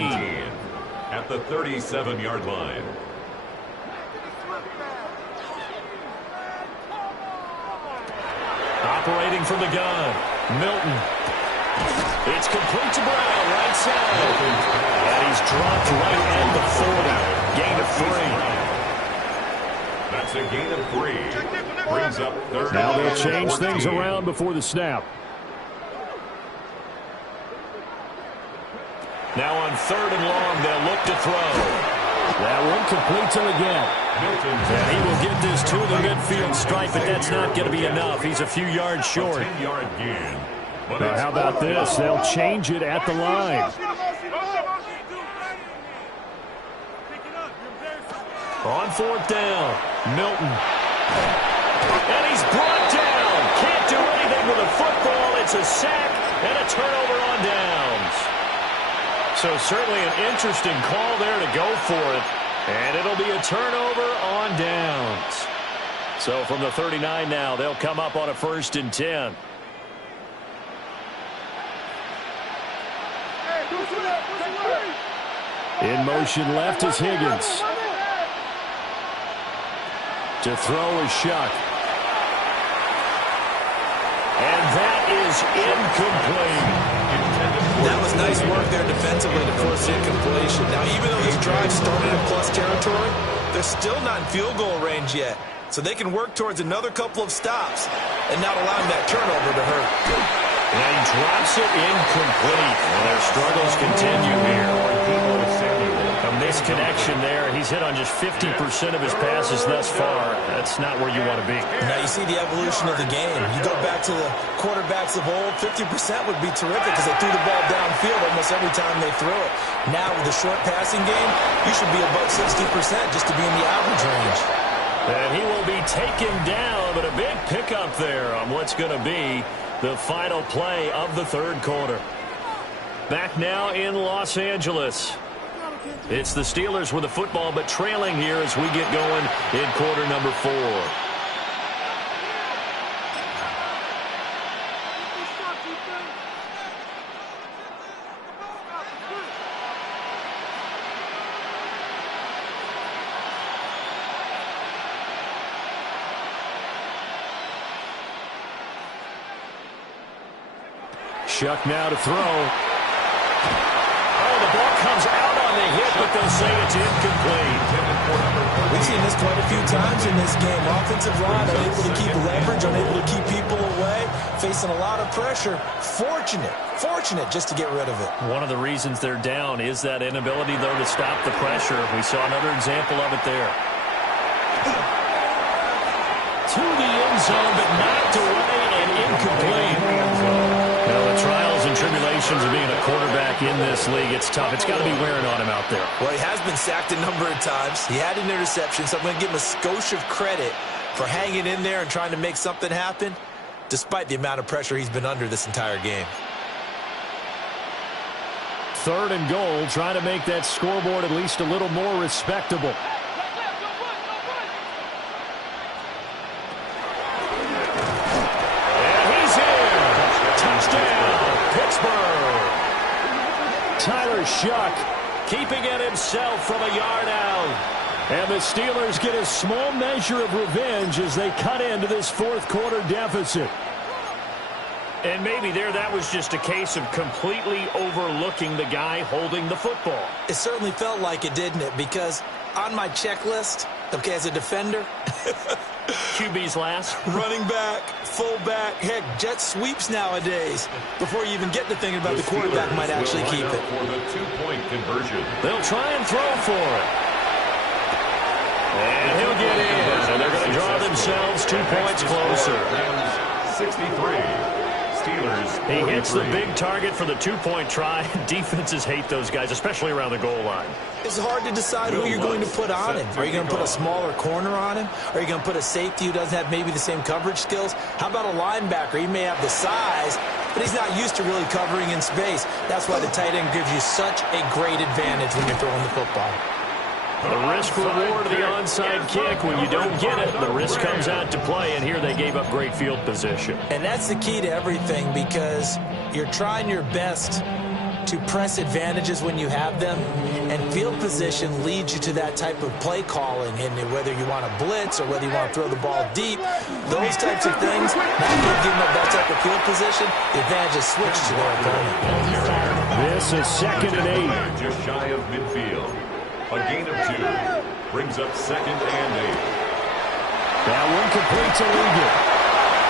At the 37-yard line. Operating from the gun, Milton. It's complete to Brown, right side. And he's dropped right at the 40. Gain of 3. That's a gain of 3. Brings up third. Now they'll change things around before the snap. Now on 3rd and long, they'll look to throw. That one completes him again. And he will get this to the midfield stripe, but that's not going to be enough. He's a few yards short. 10-yard gain. Now, how about this? They'll change it at the line. On 4th down, Milton. And he's brought down. Can't do anything with a football. It's a sack and a turnover on downs. So certainly an interesting call there to go for it. And it'll be a turnover on downs. So from the 39 now, they'll come up on a 1st and 10. In motion left is Higgins. To throw is Shuck. And that is incomplete. That was nice work there defensively to force the incompletion. Now, even though this drive started in plus territory, they're still not in field goal range yet. So they can work towards another couple of stops and not allowing that turnover to hurt. And he drops it incomplete. And their struggles continue here. A misconnection there. He's hit on just 50% of his passes thus far. That's not where you want to be. Now you see the evolution of the game. You go back to the quarterbacks of old, 50% would be terrific because they threw the ball downfield almost every time they threw it. Now with the short passing game, you should be above 60% just to be in the average range. And he will be taken down, but a big pickup there on what's going to be the final play of the 3rd quarter. Back now in Los Angeles. It's the Steelers with the football, but trailing here as we get going in quarter number 4. Shuck now to throw. Oh, the ball comes out on the hit, but they'll say it's incomplete. We've seen this quite a few times in this game. Offensive line unable to keep leverage, unable to keep people away, facing a lot of pressure. Fortunate just to get rid of it. One of the reasons they're down is that inability, though, to stop the pressure. We saw another example of it there. To the end zone, but knocked away and incomplete. Now, the trials and tribulations of being a quarterback in this league, it's tough. It's got to be wearing on him out there. Well, he has been sacked a number of times. He had an interception, so I'm going to give him a skosh of credit for hanging in there and trying to make something happen, despite the amount of pressure he's been under this entire game. 3rd and goal, trying to make that scoreboard at least a little more respectable. Tyler Shuck keeping it himself from a yard out. And the Steelers get a small measure of revenge as they cut into this 4th quarter deficit. And maybe that was just a case of completely overlooking the guy holding the football. It certainly felt like it, didn't it? Because on my checklist, okay, as a defender, QB's last. Running back, fullback, heck, jet sweeps nowadays. Before you even get to thinking about the quarterback might actually keep it. For the 2-point conversion. They'll try and throw for it. And he'll get in. And they're going to draw themselves 2 points closer. 63. Steelers. He hits the big target for the 2-point try. Defenses hate those guys, especially around the goal line. It's hard to decide who you're going to put on him. Are you going to put a smaller corner on him? Are you going to put a safety who doesn't have maybe the same coverage skills? How about a linebacker? He may have the size, but he's not used to really covering in space. That's why the tight end gives you such a great advantage when you're throwing the football. The risk-reward of the onside kick. When you don't get it, the risk comes out to play, and here they gave up great field position. And that's the key to everything because you're trying your best to press advantages when you have them, and field position leads you to that type of play calling, and whether you want to blitz or whether you want to throw the ball deep, those types of things, not giving up that type of field position, the advantage is switched to their opponent. This is 2nd and 8. Just shy of midfield. A gain of 2 brings up 2nd and 8. That one complete to Ligon.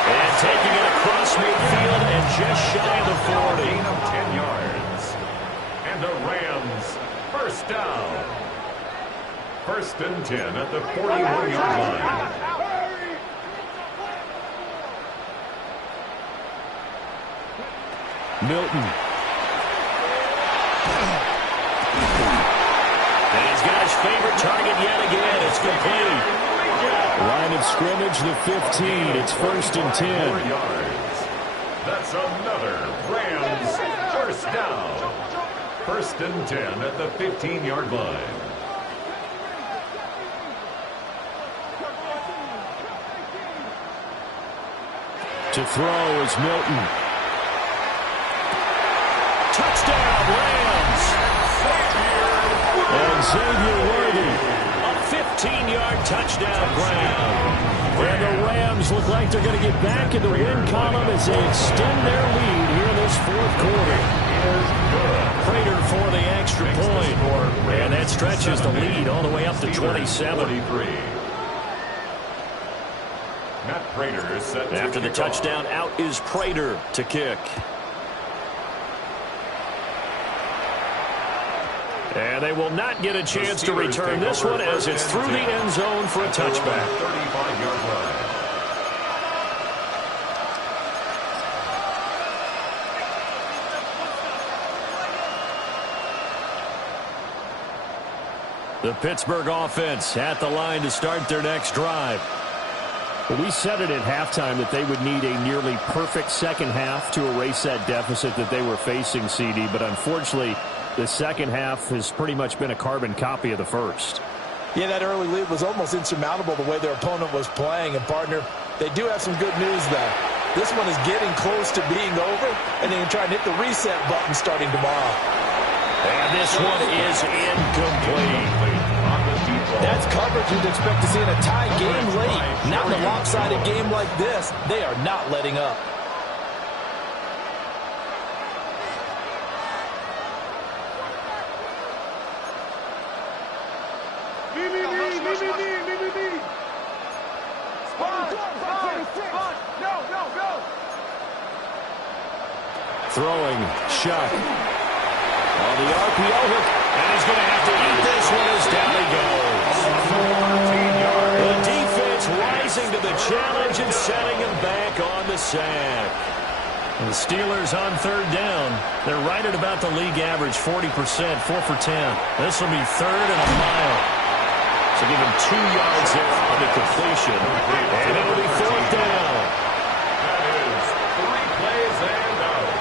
And taking it across midfield and just shy of the 40. Gain of 10 yards. And the Rams, first down. 1st and 10 at the 41-yard line. Milton. And he's got his favorite target yet again. It's complete. Line of scrimmage, the 15. It's 1st and 10. 4 yards. That's another Rams first down. 1st and 10 at the 15-yard line. To throw is Milton. Touchdown, Rams. And Xavier Worthy. 15-yard touchdown ground. And the Rams look like they're going to get back in the win column as they extend their lead here in this 4th quarter. Prater for the extra point. And that stretches the lead all the way up to 27. Matt Prater is set to After the touchdown, out is Prater to kick. And they will not get a chance to return this one as it's through the end zone for a touchback. 35-yard line. The Pittsburgh offense at the line to start their next drive. Well, we said it at halftime that they would need a nearly perfect second half to erase that deficit that they were facing, CD, but unfortunately, the second half has pretty much been a carbon copy of the first. Yeah, that early lead was almost insurmountable the way their opponent was playing. And, partner, they do have some good news, though. This one is getting close to being over, and they can try and hit the reset button starting tomorrow. And this one is incomplete. That's coverage you'd expect to see in a tie game late. Not in a lopsided game like this. They are not letting up. Throwing, Shuck. On the RPO hook, and he's going to have to eat this one as down he goes. The defense rising to the challenge and setting him back on the sack. And the Steelers on 3rd down. They're right at about the league average, 40%, 4 for 10. This will be 3rd and a mile. So give him 2 yards there on the completion. And it'll be 4th down. That is 3 plays and out.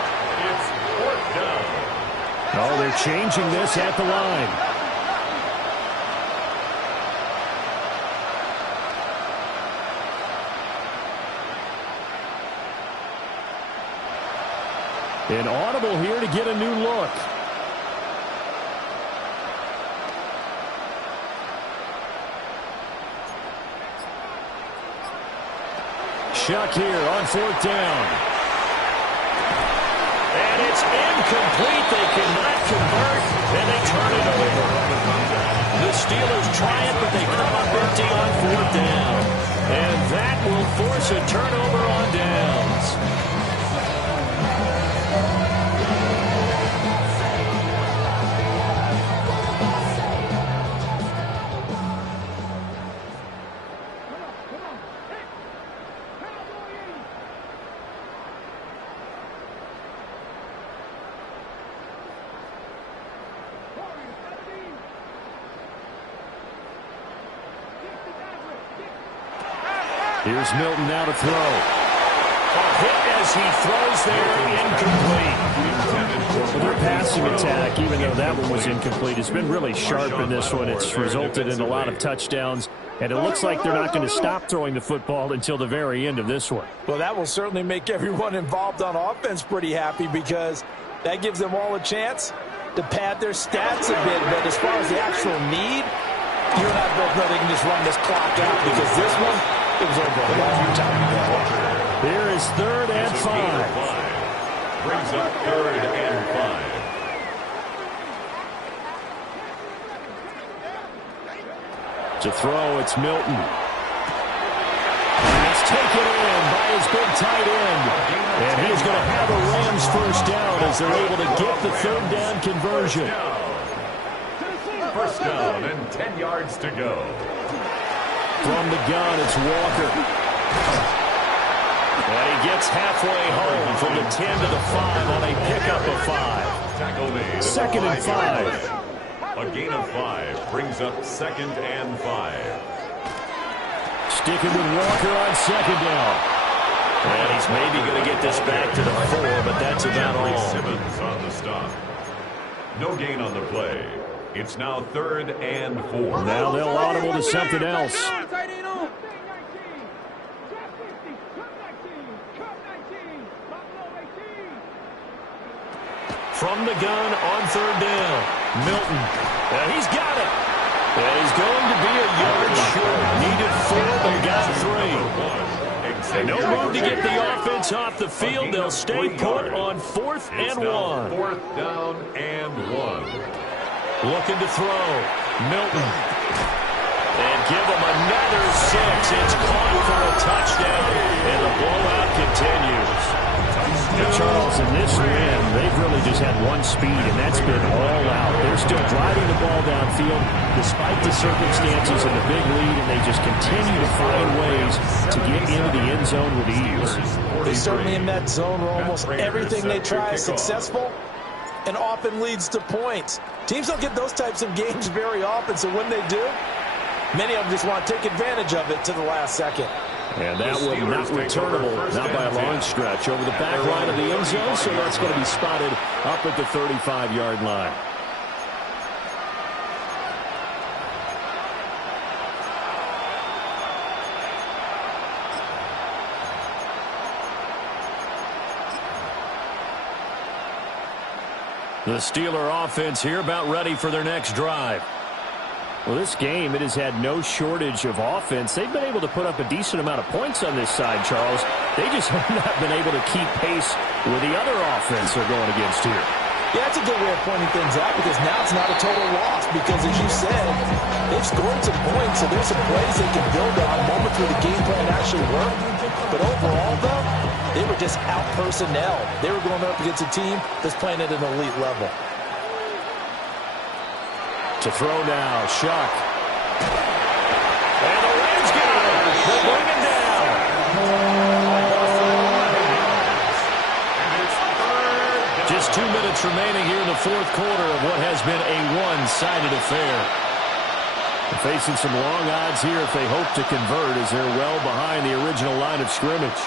It's 4th down. Oh, they're changing this at the line. An audible here to get a new look. Shuck here on 4th down. And it's incomplete. They cannot convert, and they turn it over. The Steelers try it, but they come up empty on 4th down. And that will force a turnover on downs. Here's Milton now to throw. A hit as he throws there, incomplete. Their passing attack, even though that one was incomplete, has been really sharp in this one. It's resulted in a lot of touchdowns, and it looks like they're not going to stop throwing the football until the very end of this one. Well, that will certainly make everyone involved on offense pretty happy because That gives them all a chance to pad their stats a bit. But as far as the actual need, you and I both know they can just run this clock out because this one, it was over a long time ago. Here is 3rd and 5. Brings up 3rd and 5. To throw, it's Milton. It's taken in by his big tight end. And he's going to have a Rams first down as they're able to get the 3rd down conversion. First down and 10 yards to go. From the gun, it's Walker. And he gets halfway home from the 10 to the 5 on a pickup of 5. Tackle made. 2nd and 5. A gain of 5 brings up 2nd and 5. Sticking with Walker on 2nd down. And he's maybe going to get this back to the 4, but that's about all. Simmons on the stop. No gain on the play. It's now 3rd and 4. Now they'll audible to something else. From the gun on 3rd down. Milton. And he's got it. And he's going to be a yard short. Needed 4, but got 3. And no move to get the offense off the field. They'll stay put on 4th and 1. 4th down and 1. Looking to throw. Milton. And give him another 6. It's caught for a touchdown. And the blowout continues. Now, Charles, in this win, they've really just had one speed, and that's been all out. They're still driving the ball downfield despite the circumstances and the big lead, and they just continue to find ways to get into the end zone with ease. They certainly in that zone where almost everything they try is successful and often leads to points. Teams don't get those types of games very often, so when they do, many of them just want to take advantage of it to the last second. And that one not returnable, not by a long stretch, over the back line of the end zone, so that's going to be spotted up at the 35-yard line. The Steeler offense here about ready for their next drive. Well, this game, it has had no shortage of offense. They've been able to put up a decent amount of points on this side, Charles. They just have not been able to keep pace with the other offense they're going against here. Yeah, that's a good way of pointing things out because now it's not a total loss because, as you said, they've scored some points, so there's some plays they can build on, moments where the game plan actually worked. But overall, though, they were just out-personnel. They were going up against a team that's playing at an elite level. To throw now, Shuck. And the Rams get him. They'll bring him down. Just 2 minutes remaining here in the 4th quarter of what has been a one-sided affair. They're facing some long odds here if they hope to convert as they're well behind the original line of scrimmage.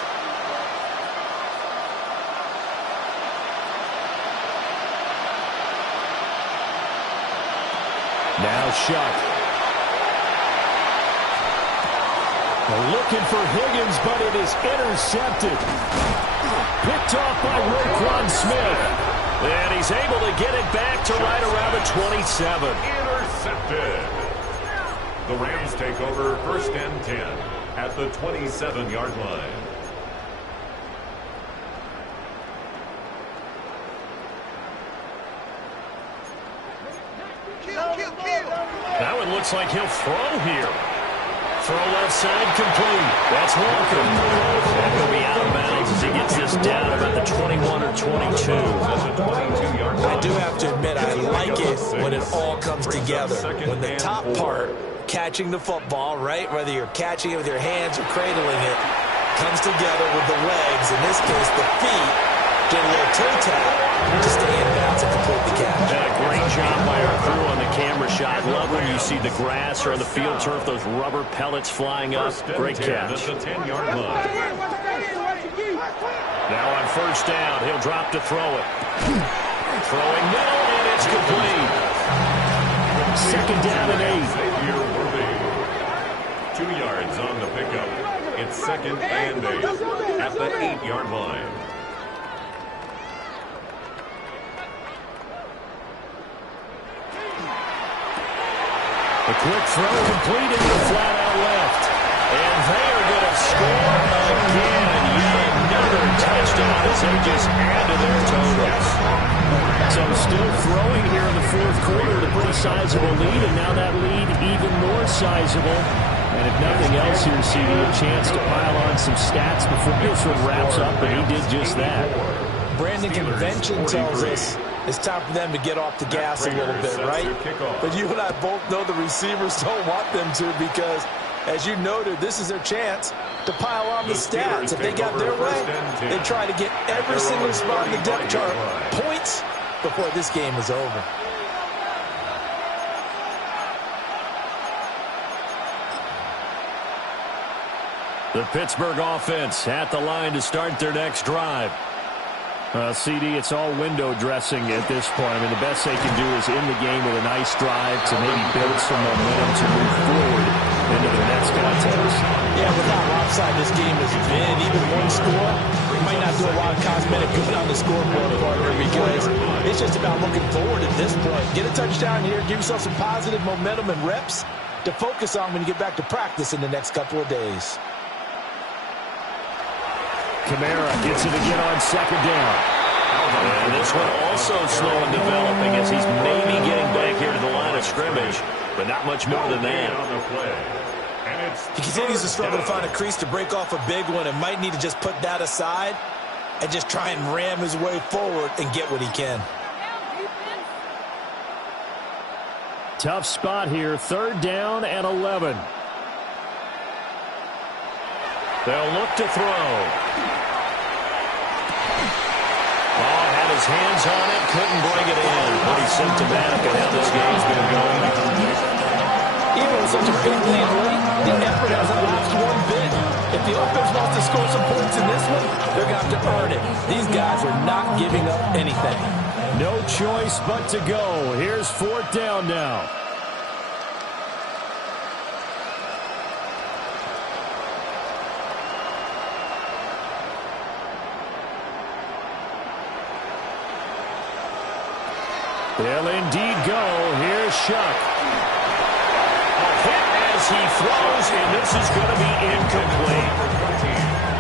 Now Shuck. Looking for Higgins, but it is intercepted. Picked off by Roquan Smith. And he's able to get it back to right around the 27. Intercepted. The Rams take over 1st and 10 at the 27-yard line. Now it looks like he'll throw here. Throw left side complete. That's Walker. That will be out of bounds as he gets this down about the 21 or 22. I do have to admit, I like it when it all comes together. When the top part, catching the football, right, whether you're catching it with your hands or cradling it, comes together with the legs, in this case the feet, get a little toe tap, just stay in bounds and complete the catch. And a great job by our crew on the camera shot. Love when you see the grass or the field turf, those rubber pellets flying up. Great catch. At the 10-yard line. Now on 1st down, he'll drop to throw it. Throwing middle, and it's complete. 2nd down and 8. Xavier Worthy. 2 yards on the pickup. It's 2nd and 8 at the 8-yard line. A quick throw complete into the flat out left. And they are going to score again. Yet another touchdown as they just add to their totals. So still throwing here in the fourth quarter at a pretty sizable lead, and now that lead even more sizable. And if nothing else here, CD, a chance to pile on some stats before this one wraps up, and he did just that. Brandon, convention tells us it's time for them to get off the gas a little bit, right? But you and I both know the receivers don't want them to because, as you noted, this is their chance to pile on the stats. If they got their way, they try to get every single spot in the depth chart points before this game is over. The Pittsburgh offense at the line to start their next drive. CD, it's all window dressing at this point. I mean, the best they can do is in the game with a nice drive to maybe build some momentum to move forward into their next contest. Yeah, with how lopsided this game has been, even one score, it might not do a lot of cosmetic good on the scoreboard, partner, because it's just about looking forward at this point. Get a touchdown here, give yourself some positive momentum and reps to focus on when you get back to practice in the next couple of days. Kamara gets it again on second down. And this one also slow in developing as he's maybe getting back here to the line of scrimmage, but not much more than that. He continues to struggle to find a crease to break off a big one and might need to just put that aside and just try and ram his way forward and get what he can. Tough spot here, third down and 11. They'll look to throw. Had his hands on it, couldn't bring it in. Pretty symptomatic of how this game's been going. Even with such a big lead late, the effort hasn't lost one bit. If the offense wants to score some points in this one, they're going to have to earn it. These guys are not giving up anything. No choice but to go. Here's fourth down now. They'll indeed go. Here's Shuck. A hit as he throws, and this is going to be incomplete.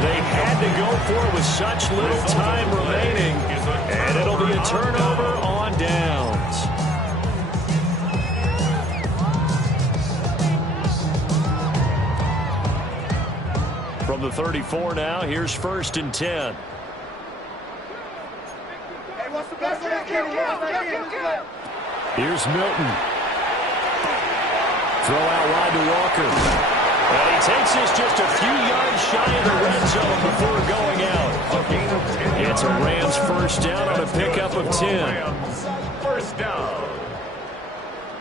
They had to go for it with such little time remaining, and it'll be a turnover on downs. From the 34 now, here's first and 10. Here's Milton. Throw out wide to Walker. And he takes this just a few yards shy of the red zone before going out. It's a Rams first down on a pickup of 10. First down.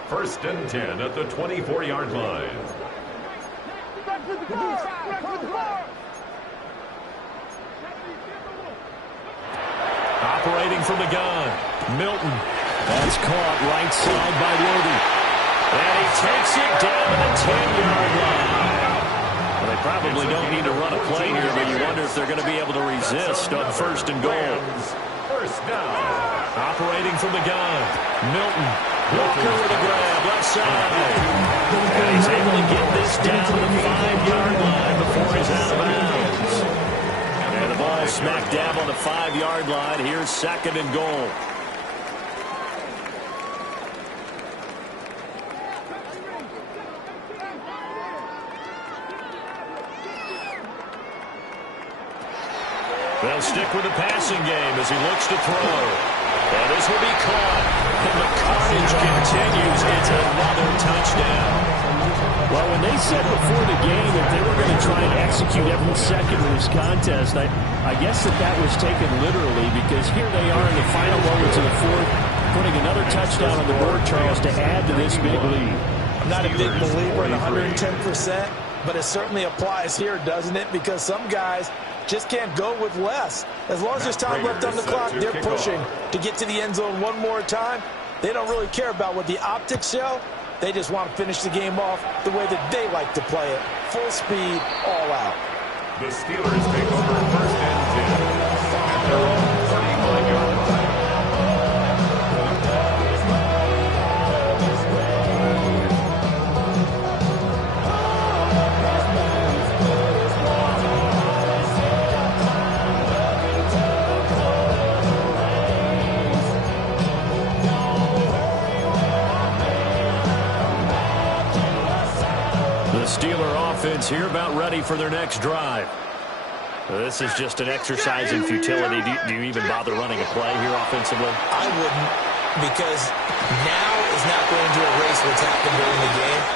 First and 10 at the 24-yard line. Operating from the gun, Milton. That's caught right side by Worthy. And he takes it down to the 10-yard line. Well, they probably don't need to run a play here, but you wonder if they're going to be able to resist on first and goal. First down. Operating from the gun, Milton. Walker with a grab, left side. And he's able to get this down to the 5-yard line before he's out of bounds. And the ball smack dab on the 5-yard line. Here's second and goal. They'll stick with the passing game as he looks to throw. And this will be caught. And the carnage continues. It's another touchdown. Well, when they said before the game that they were going to try and execute every second of this contest, I guess that was taken literally, because here they are in the final moments of the fourth, putting another touchdown on the board, Charles, to add to this big lead. I'm not a big believer in 110%, but it certainly applies here, doesn't it? Because some guys just can't go with less. As long as there's time left on the clock, they're pushing to get to the end zone one more time. They don't really care about what the optics show. They just want to finish the game off the way that they like to play it. Full speed, all out. The Steelers take over first and 10 at their own 35-yard line. offense here, about ready for their next drive. This is just an exercise in futility. Do you even bother running a play here offensively? I wouldn't, because now is not going to erase what's happened